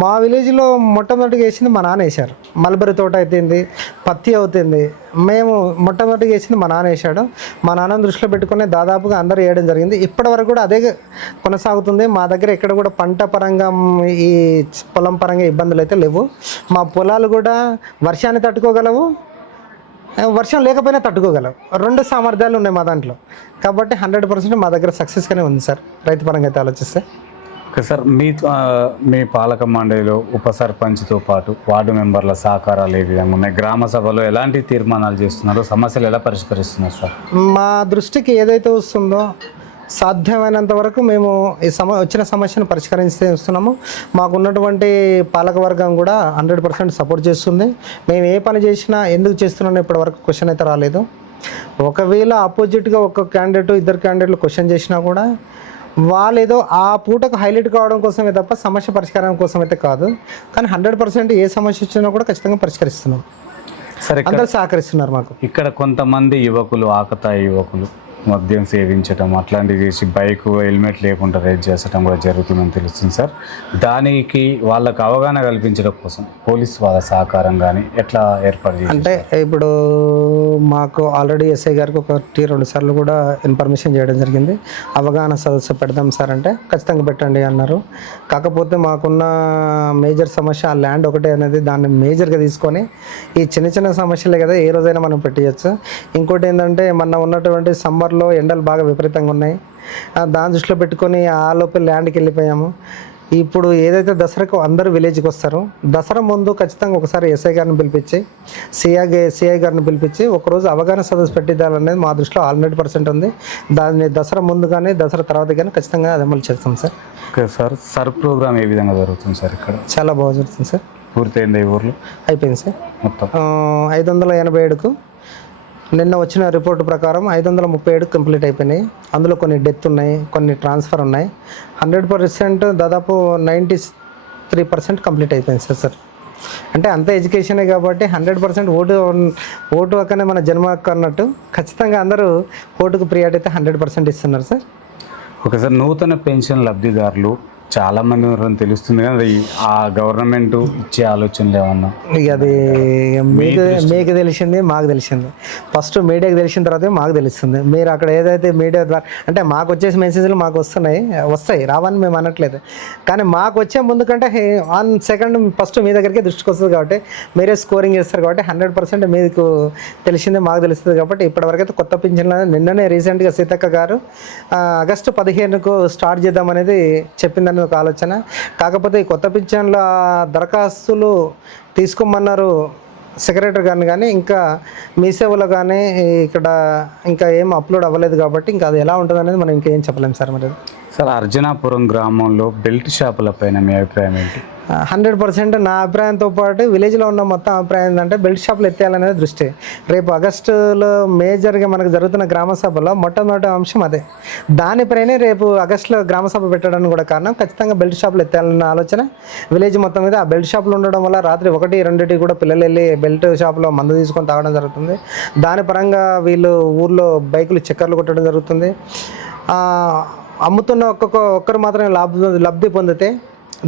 మా విలేజ్లో మొట్టమొదటిగా వేసింది మా నాన్న వేశారు. మల్బరీ తోట అవుతుంది, పత్తి అవుతుంది. మేము మొట్టమొదటిగా వేసింది మా నాన్న వేశాడు. మా నాన్న దృష్టిలో పెట్టుకుని దాదాపుగా అందరూ వేయడం జరిగింది. ఇప్పటివరకు కూడా అదే కొనసాగుతుంది. మా దగ్గర ఎక్కడ కూడా పంట పరంగా ఈ పొలం పరంగా ఇబ్బందులు అయితే లేవు. మా పొలాలు కూడా వర్షాన్ని తట్టుకోగలవు, వర్షం లేకపోయినా తట్టుకోగలవు. 2 సామర్థ్యాలు ఉన్నాయి మా దాంట్లో. కాబట్టి 100% మా దగ్గర సక్సెస్గానే ఉంది సార్ రైతు పరంగా అయితే ఆలోచిస్తే. ఓకే సార్, మీ పాలక మండలిలో ఉప సర్పంచ్తో పాటు వార్డు మెంబర్ల సహకారాలు ఏ విధంగా ఉన్నాయి? గ్రామ సభలో ఎలాంటి తీర్మానాలు చేస్తున్నారో, సమస్యలు ఎలా పరిష్కరిస్తున్నారు సార్? మా దృష్టికి ఏదైతే వస్తుందో సాధ్యమైనంత వరకు మేము ఈ వచ్చిన సమస్యను పరిష్కరిస్తున్నాము. మాకున్నటువంటి పాలకవర్గం కూడా 100% సపోర్ట్ చేస్తుంది. మేము ఏ పని చేసినా ఎందుకు చేస్తున్నామో ఇప్పటివరకు క్వశ్చన్ అయితే రాలేదు. ఒకవేళ ఆపోజిట్గా ఒక క్యాండిడేట్ 2 క్యాండిడేట్లు క్వశ్చన్ చేసినా కూడా వాళ్ళు ఏదో ఆ పూటకు హైలైట్ కావడం కోసమే తప్ప సమస్య పరిష్కారం కోసం అయితే కాదు. కానీ 100% ఏ సమస్య వచ్చినా కూడా ఖచ్చితంగా పరిష్కరిస్తున్నాం. సరే, అందరూ సహకరిస్తున్నారు మాకు. ఇక్కడ కొంతమంది యువకులు, ఆకతాయి యువకులు మద్యం సేవించడం అట్లాంటివి చేసి బైక్ హెల్మెట్ లేకుండా రైడ్ చేసడం కూడా జరుగుతుందని తెలుస్తుంది సార్. దానికి వాళ్ళకు అవగాహన కల్పించడం కోసం పోలీస్ వాళ్ళ సహకారం కానీ ఎట్లా ఏర్పాటు చేయాలి? అంటే ఇప్పుడు మాకు ఆల్రెడీ ఎస్ఐ గారికి 1-2 సార్లు కూడా ఇన్ఫర్మేషన్ చేయడం జరిగింది. అవగాహన సదస్సు పెడదాం సార్ అంటే ఖచ్చితంగా పెట్టండి అన్నారు. కాకపోతే మాకున్న మేజర్ సమస్య ఆ ల్యాండ్ ఒకటే అనేది, దాన్ని మేజర్గా తీసుకొని ఈ చిన్న సమస్యలే కదా ఏ రోజైనా మనం పెట్టేయచ్చు. ఇంకోటి ఏంటంటే మొన్న ఉన్నటువంటి సమ్మర్లో ఎండలు బాగా విపరీతంగా ఉన్నాయి. దాని దృష్టిలో పెట్టుకొని ఆ లోపల ల్యాండ్కి వెళ్ళిపోయాము. ఇప్పుడు ఏదైతే దసరాకు అందరూ విలేజ్కి వస్తారు, దసరా ముందు ఖచ్చితంగా ఒకసారి ఎస్ఐ గారిని పిలిపించి సిఐ గారిని పిలిపించి ఒకరోజు అవగాహన సదస్సు పెట్టిద్దాలనేది మా దృష్టిలో 100% ఉంది. దాన్ని దసరా ముందు కానీ దసరా తర్వాత కానీ ఖచ్చితంగా అది అమలు చేస్తాం sir. Okay sir, sir program ఏ విధంగా జరుగుతుంది సార్? ఇక్కడ చాలా బాగా జరుగుతుంది సార్. పూర్తయింది ఈ ఊర్లో? అయిపోయింది సార్. మొత్తం 587కు నిన్న వచ్చిన రిపోర్టు ప్రకారం 537 కంప్లీట్ అయిపోయినాయి. అందులో కొన్ని డెత్ ఉన్నాయి, కొన్ని ట్రాన్స్ఫర్ ఉన్నాయి. 100% దాదాపు 93% కంప్లీట్ అయిపోయింది సార్. అంటే అంత ఎడ్యుకేషనే కాబట్టి 100% ఓటు హక్కనే మన జన్మ హక్కు అన్నట్టు ఖచ్చితంగా అందరూ ఓటుకు ప్రియారిటీ అయితే 100% ఇస్తున్నారు సార్. ఓకే సార్, నూతన పెన్షన్ లబ్ధిదారులు చాలామంది ఉన్నారని తెలుస్తుంది, కానీ ఆ గవర్నమెంట్ ఇచ్చే ఆలోచనలు ఏమన్నా? ఇక అది మీకు తెలిసింది, మాకు తెలిసింది. ఫస్ట్ మీడియాకి తెలిసిన తర్వాత మాకు తెలుస్తుంది. మీరు అక్కడ ఏదైతే మీడియా ద్వారా అంటే మాకు వచ్చేసి మెసేజ్లు మాకు వస్తాయి రావని మేము అనట్లేదు. కానీ మాకు వచ్చే ముందు కంటే 1 సెకండ్ ఫస్ట్ మీ దగ్గరికి దృష్టికి వస్తుంది కాబట్టి మీరే స్కోరింగ్ చేస్తారు కాబట్టి 100% మీకు తెలిసిందే, మాకు తెలుస్తుంది. కాబట్టి ఇప్పటివరకు అయితే కొత్త పింఛన్లు నిన్ననే రీసెంట్గా సీతక్క గారు ఆగస్టు 15కు స్టార్ట్ చేద్దామనేది చెప్పిందని అనేది ఒక ఆలోచన. కాకపోతే ఈ కొత్త పింఛన్ల దరఖాస్తులు తీసుకోమన్నారు సెక్రటరీ గారిని, కానీ ఇంకా మీ సేవలో కానీ ఇక్కడ ఇంకా ఏం అప్లోడ్ అవ్వలేదు కాబట్టి ఇంకా అది ఎలా ఉంటుంది అనేది మనం ఇంకేం చెప్పలేము సార్. మరి సార్, అర్జునాపురం గ్రామంలో బెల్ట్ షాపుల పైన మీ అభిప్రాయం ఏంటి? 100% నా అభిప్రాయంతో పాటు విలేజ్లో ఉన్న మొత్తం అభిప్రాయం ఏంటంటే బెల్ట్ షాపులు ఎత్తేయాలనేది దృష్టి. రేపు ఆగస్టులో మేజర్గా మనకు జరుగుతున్న గ్రామ సభలో మొట్టమొదటి అంశం అదే. దానిపైనే రేపు ఆగస్టులో గ్రామ సభ పెట్టడానికి కూడా కారణం ఖచ్చితంగా బెల్ట్ షాపులు ఎత్తేయాలన్న ఆలోచన విలేజ్ మొత్తం మీద. ఆ బెల్ట్ షాపులు ఉండడం వల్ల రాత్రి 1-2 కూడా పిల్లలు వెళ్ళి బెల్ట్ షాపులో మందు తీసుకొని తాగడం జరుగుతుంది. దాని పరంగా వీళ్ళు ఊర్లో బైకులు చక్కర్లు కొట్టడం జరుగుతుంది. అమ్ముతున్న ఒక్కరు మాత్రమే లబ్ధి పొందితే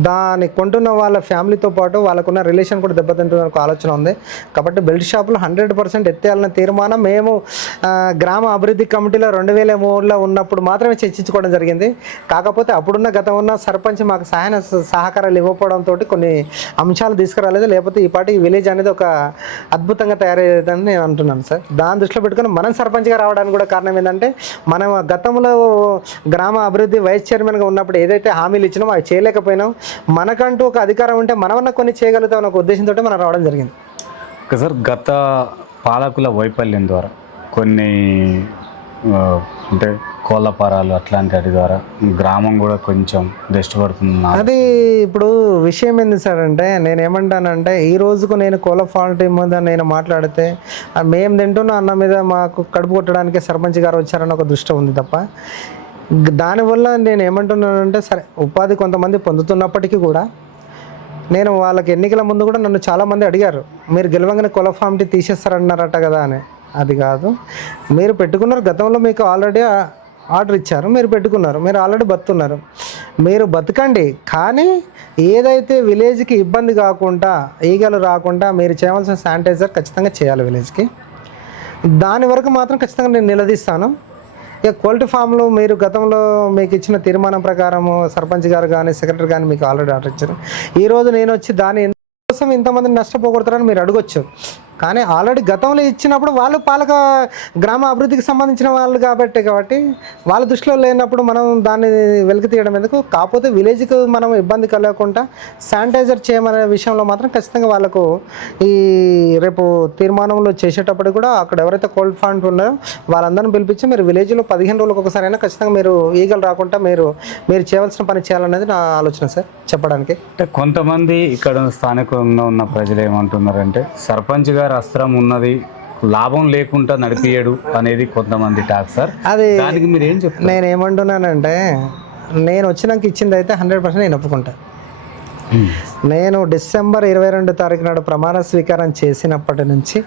దాన్ని కొంటున్న వాళ్ళ ఫ్యామిలీతో పాటు వాళ్ళకున్న రిలేషన్ కూడా దెబ్బతింటున్న ఒక ఆలోచన ఉంది. కాబట్టి బెల్ట్ షాపులు 100% ఎత్తేయాలన్న తీర్మానం మేము గ్రామ అభివృద్ధి కమిటీలో 2003లో ఉన్నప్పుడు మాత్రమే చర్చించుకోవడం జరిగింది. కాకపోతే అప్పుడున్న గతం ఉన్న సర్పంచ్ మాకు సహకారాలు ఇవ్వకపోవడంతో కొన్ని అంశాలు తీసుకురాలేదు. లేకపోతే ఈ పాటి విలేజ్ అనేది ఒక అద్భుతంగా తయారయ్యేదని నేను అంటున్నాను సార్. దాన్ని దృష్టిలో పెట్టుకుని మనం సర్పంచ్గా రావడానికి కూడా కారణం ఏంటంటే మనం గతంలో గ్రామ అభివృద్ధి వైస్ చైర్మన్గా ఉన్నప్పుడు ఏదైతే హామీలు ఇచ్చినామో అవి చేయలేకపోయినాం. మనకంటూ ఒక అధికారం ఉంటే మనమన్నా కొన్ని చేయగలుగుతాం అనే ఒక ఉద్దేశంతో మనం రావడం జరిగింది. సార్, గత పాలకుల వైఫల్యం ద్వారా కొన్ని అంటే కోళ్ళపారాలు అట్లాంటి వాటి ద్వారా గ్రామం కూడా కొంచెం దృష్టి పడుతుంది. అది ఇప్పుడు విషయం ఏంది సార్ అంటే నేనేమంటానంటే ఈ రోజుకు నేను కోళ్ళ ఫాల్టీ మీద నేను మాట్లాడితే మేము తింటున్న అన్న మీద మాకు కడుపు కొట్టడానికి సర్పంచ్ గారు వచ్చారని ఒక దృష్టి ఉంది తప్ప దానివల్ల నేను ఏమంటున్నానంటే సరే ఉపాధి కొంతమంది పొందుతున్నప్పటికీ కూడా నేను వాళ్ళకి ఎన్నికల ముందు కూడా నన్ను చాలామంది అడిగారు, మీరు గెలవంగానే కోళ్ళ ఫామ్టీ తీసేస్తారన్నారట కదా అని. అది కాదు, మీరు పెట్టుకున్నారు, గతంలో మీకు ఆల్రెడీ ఆర్డర్ ఇచ్చారు, మీరు పెట్టుకున్నారు, మీరు ఆల్రెడీ బతుకున్నారు, మీరు బతకండి. కానీ ఏదైతే విలేజ్కి ఇబ్బంది కాకుండా ఈగలు రాకుండా మీరు చేయవలసిన శానిటైజర్ ఖచ్చితంగా చేయాలి విలేజ్కి. దాని వరకు మాత్రం ఖచ్చితంగా నేను నిలదీస్తాను. ఇక క్వాలిటీ ఫామ్లో మీరు గతంలో మీకు ఇచ్చిన తీర్మానం ప్రకారము సర్పంచ్ గారు కానీ సెక్రటరీ కానీ మీకు ఆల్రెడీ ఆర్డర్ ఇచ్చారు. ఈరోజు నేను వచ్చి దాని కోసం ఇంతమందిని నష్టపోకూడతారని మీరు అడగొచ్చు. కానీ ఆల్రెడీ గతంలో ఇచ్చినప్పుడు వాళ్ళు పాలక గ్రామ అభివృద్ధికి సంబంధించిన వాళ్ళు కాబట్టి వాళ్ళ దృష్టిలో లేనప్పుడు మనం దాన్ని వెలికి తీయడం ఎందుకు. కాకపోతే విలేజ్కి మనం ఇబ్బంది కలగకుండా శానిటైజర్ చేయమనే విషయంలో మాత్రం ఖచ్చితంగా వాళ్ళకు ఈ రేపు తీర్మానంలో చేసేటప్పుడు కూడా అక్కడ ఎవరైతే కోల్డ్ ఫండ్ ఉన్నారో వాళ్ళందరినీ పిలిపించి మీరు విలేజ్లో 15 రోజులకు ఒకసారైనా ఖచ్చితంగా మీరు ఈగలు రాకుండా మీరు చేయవలసిన పని చేయాలనేది నా ఆలోచన సార్ చెప్పడానికి. అంటే కొంతమంది ఇక్కడ స్థానికంగా ఉన్న ప్రజలు ఏమంటున్నారంటే సర్పంచ్ గారు అస్త్రం ఉన్నది లాభం లేకుండా నడిపియడు అనేది కొంతమంది టాక్ సార్. అది దానికి మీరు ఏం చెప్తారు? నేను ఏమంటున్నానంటే నేను వచ్చినాక ఇచ్చింది అయితే 100% నేను ఒప్పుకుంటా. నేను డిసెంబర్ 22 తారీఖు నాడు ప్రమాణ స్వీకారం చేసినప్పటి నుంచి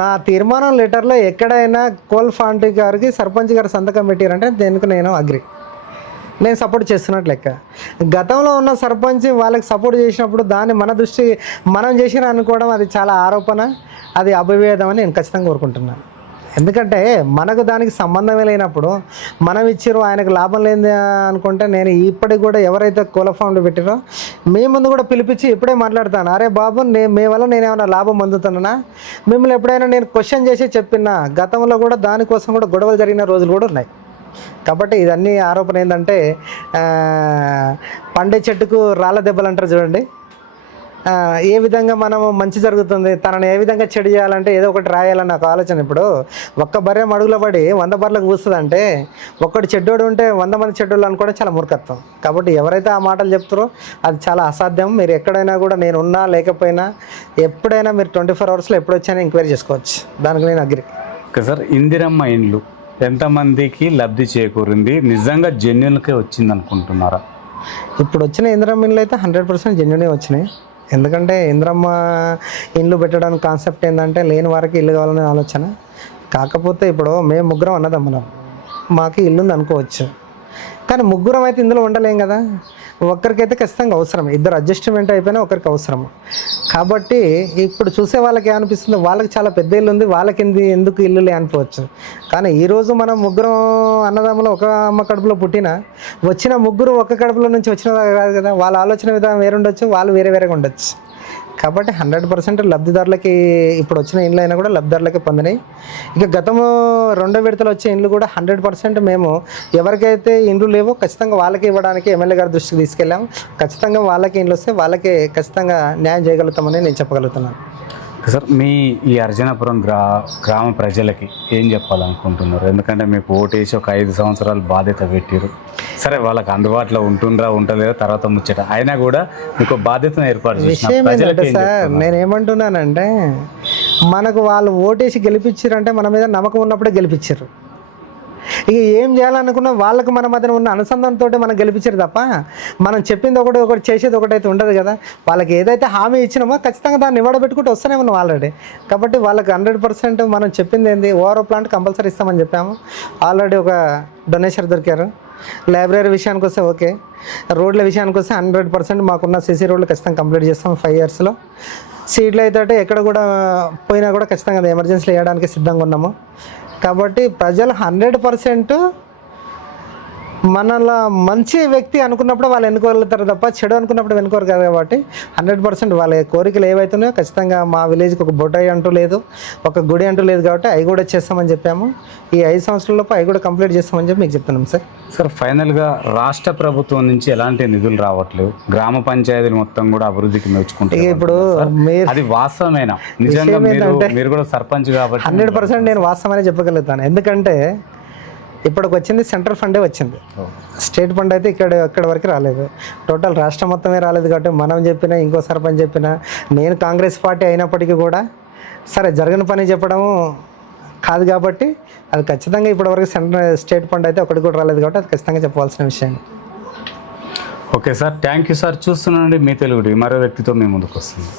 నా తీర్మానం లెటర్లో ఎక్కడైనా కోల్ ఫాంటీ గారికి సర్పంచ్ గారు సంతకం పెట్టారంటే దేనికి నేను అగ్రి, నేను సపోర్ట్ చేస్తున్నట్టు లెక్క. గతంలో ఉన్న సర్పంచ్ వాళ్ళకి సపోర్ట్ చేసినప్పుడు దాన్ని మన దృష్టి మనం చేసిన అనుకోవడం అది చాలా ఆరోపణ, అది అభివేదం అని నేను ఖచ్చితంగా కోరుకుంటున్నాను. ఎందుకంటే మనకు దానికి సంబంధమే లేనప్పుడు మనం ఇచ్చారు ఆయనకు లాభం లేని అనుకుంటే నేను ఇప్పటికి కూడా ఎవరైతే కోళ్ళ ఫామ్లు పెట్టారో మీ ముందు కూడా పిలిపించి ఇప్పుడే మాట్లాడతాను, అరే బాబు మీ వల్ల నేను ఏమైనా లాభం పొందుతున్నానా, మిమ్మల్ని ఎప్పుడైనా నేను క్వశ్చన్ చేసి చెప్పినా. గతంలో కూడా దానికోసం కూడా గొడవలు జరిగిన రోజులు కూడా ఉన్నాయి. కాబట్టి ఇదన్నీ ఆరోపణ ఏంటంటే పండే చెట్టుకు రాళ్ళ దెబ్బలు అంటారు చూడండి. ఏ విధంగా మనం మంచి జరుగుతుంది, తనని ఏ విధంగా చెడు చేయాలంటే ఏదో ఒకటి రాయాలని నాకు ఆలోచన. ఇప్పుడు ఒక్క బర్రె మడుగులో పడి 100 బర్రెలకు కూస్తుందంటే ఒక్కటి చెడ్డోడు ఉంటే 100 మంది చెడ్డోళ్ళు అనుకోవడం చాలా మూర్ఖత్వం. కాబట్టి ఎవరైతే ఆ మాటలు చెప్తారో అది చాలా అసాధ్యం. మీరు ఎక్కడైనా కూడా నేను ఉన్నా లేకపోయినా ఎప్పుడైనా మీరు 24 అవర్స్లో ఎప్పుడు వచ్చానో ఎంక్వైరీ చేసుకోవచ్చు, దానికి నేను అగ్రి. ఓకే సార్, ఇందిరమ్మ ఇండ్లు ఎంతమందికి లబ్ధి చేకూరింది, నిజంగా జెన్యున్కే వచ్చింది అనుకుంటున్నారా? ఇప్పుడు వచ్చిన ఇందిరమ్మ ఇండ్లు అయితే 100% జెన్యునే వచ్చినాయి. ఎందుకంటే ఇందిరమ్మ ఇండ్లు పెట్టడానికి కాన్సెప్ట్ ఏంటంటే లేని వారికి ఇల్లు కావాలనే ఆలోచన. కాకపోతే ఇప్పుడు మేము ముగ్గురం అన్నదమ్ములం, మాకు ఇల్లుంది అనుకోవచ్చు, కానీ ముగ్గురం అయితే ఇందులో ఉండలేం కదా. ఒక్కరికైతే ఖచ్చితంగా అవసరం, ఇద్దరు అడ్జస్ట్మెంట్ అయిపోయినా ఒకరికి అవసరం. కాబట్టి ఇప్పుడు చూసే వాళ్ళకి ఏమనిపిస్తుంది, వాళ్ళకి చాలా పెద్ద ఇల్లు ఉంది, వాళ్ళకి ఎందుకు ఇల్లు లే అనుకోవచ్చు. కానీ ఈరోజు మనం ముగ్గురం అన్నదమ్ములు ఒక అమ్మ కడుపులో పుట్టిన వచ్చిన ముగ్గురు ఒక కడుపులో నుంచి వచ్చిన కాదు కదా. వాళ్ళ ఆలోచన విధానం వేరుండొచ్చు, వాళ్ళు వేరేగా ఉండొచ్చు. కాబట్టి 100% లబ్ధిదారులకి ఇప్పుడు వచ్చిన ఇండ్లు అయినా కూడా లబ్ధిదారులకి పొందినాయి. ఇక గతము 2వ విడతలో వచ్చే ఇండ్లు కూడా 100% మేము ఎవరికైతే ఇండ్లు లేవో ఖచ్చితంగా వాళ్ళకి ఇవ్వడానికి ఎమ్మెల్యే గారి దృష్టికి తీసుకెళ్ళాము. ఖచ్చితంగా వాళ్ళకి ఇండ్లు వస్తే వాళ్ళకి ఖచ్చితంగా న్యాయం చేయగలుగుతామని నేను చెప్పగలుగుతున్నాను. సార్ మీ ఈ అర్జునాపురం గ్రామ ప్రజలకి ఏం చెప్పాలనుకుంటున్నారు? ఎందుకంటే మీకు ఓటేసి ఒక 5 సంవత్సరాలు బాధ్యత పెట్టారు. సరే వాళ్ళకి అందుబాటులో ఉంటలేదో తర్వాత ముచ్చట, అయినా కూడా మీకు బాధ్యతను ఏర్పాటు చేసిన విషయం ప్రజలకి ఏంటంటే ఏం సార్, చెప్తున్నారు? నేనేమంటున్నానంటే మనకు వాళ్ళు ఓటేసి గెలిపించారంటే మన మీద నమ్మకం ఉన్నప్పుడే గెలిపించారు. ఇక ఏం చేయాలనుకున్నా వాళ్ళకి మన మధ్యన ఉన్న అనుసంధానంతో మనం గెలిపించారు తప్ప మనం చెప్పింది ఒకటి చేసేది ఒకటైతే ఉండదు కదా. వాళ్ళకి ఏదైతే హామీ ఇచ్చినామో ఖచ్చితంగా దాన్ని ఇవ్వడబెట్టుకుంటూ వస్తూనే ఉన్నాం ఆల్రెడీ. కాబట్టి వాళ్ళకి 100% మనం చెప్పింది ఏంది, ఓఆర్ఓ ప్లాంట్ కంపల్సరీ ఇస్తామని చెప్పాము. ఆల్రెడీ ఒక డొనేషన్ దొరికారు. లైబ్రరీ విషయానికి వస్తే ఓకే. రోడ్ల విషయానికి వస్తే 100% మాకున్న సీసీ రోడ్లు ఖచ్చితంగా కంప్లీట్ చేస్తాం 5 ఇయర్స్లో. సీట్లు అయితే ఎక్కడ కూడా పోయినా కూడా ఖచ్చితంగా అది ఎమర్జెన్సీలో వేయడానికి సిద్ధంగా ఉన్నాము. కాబట్టి ప్రజలు 100% మనలో మంచి వ్యక్తి అనుకున్నప్పుడు వాళ్ళు ఎన్నుకోగలుగుతారు తప్ప చెడు అనుకున్నప్పుడు ఎన్నుకోరు కదా. కాబట్టి 100% వాళ్ళ కోరికలు ఏవైతున్నాయో ఖచ్చితంగా మా విలేజ్కి ఒక బొటాయి అంటూ లేదు, ఒక గుడి అంటూ లేదు. కాబట్టి అవి కూడా చేస్తామని చెప్పాము. ఈ 5 సంవత్సరాలలోపు అవి కూడా కంప్లీట్ చేస్తామని చెప్పి మీకు చెప్తున్నాం సార్. సార్ ఫైనల్గా రాష్ట్ర ప్రభుత్వం నుంచి ఎలాంటి నిధులు రావట్లేదు, గ్రామ పంచాయతీలు మొత్తం కూడా అభివృద్ధికి మెచ్చుకుంటారు. ఇప్పుడు మీరు అది వాస్తవమేనా? నిజంగా మీరు కూడా సర్పంచ్ కాబట్టి 100% నేను వాస్తవమనే చెప్పగలుగుతాను. ఎందుకంటే ఇప్పటికి వచ్చింది సెంట్రల్ ఫండే వచ్చింది, స్టేట్ ఫండ్ అయితే ఇక్కడ వరకు రాలేదు. టోటల్ రాష్ట్రం మొత్తమే రాలేదు. కాబట్టి మనం చెప్పినా ఇంకో సర్పంచ్ చెప్పినా, నేను కాంగ్రెస్ పార్టీ అయినప్పటికీ కూడా సరే జరగని పని చెప్పడం కాదు. కాబట్టి అది ఖచ్చితంగా ఇప్పటివరకు స్టేట్ ఫండ్ అయితే ఒకటి కూడా రాలేదు. కాబట్టి అది ఖచ్చితంగా చెప్పవలసిన విషయం. Okay sir, thank you sir. చూస్తున్నాండి మీ తెలుగుడి మరో వ్యక్తితో మీ ముందుకు వస్తుంది.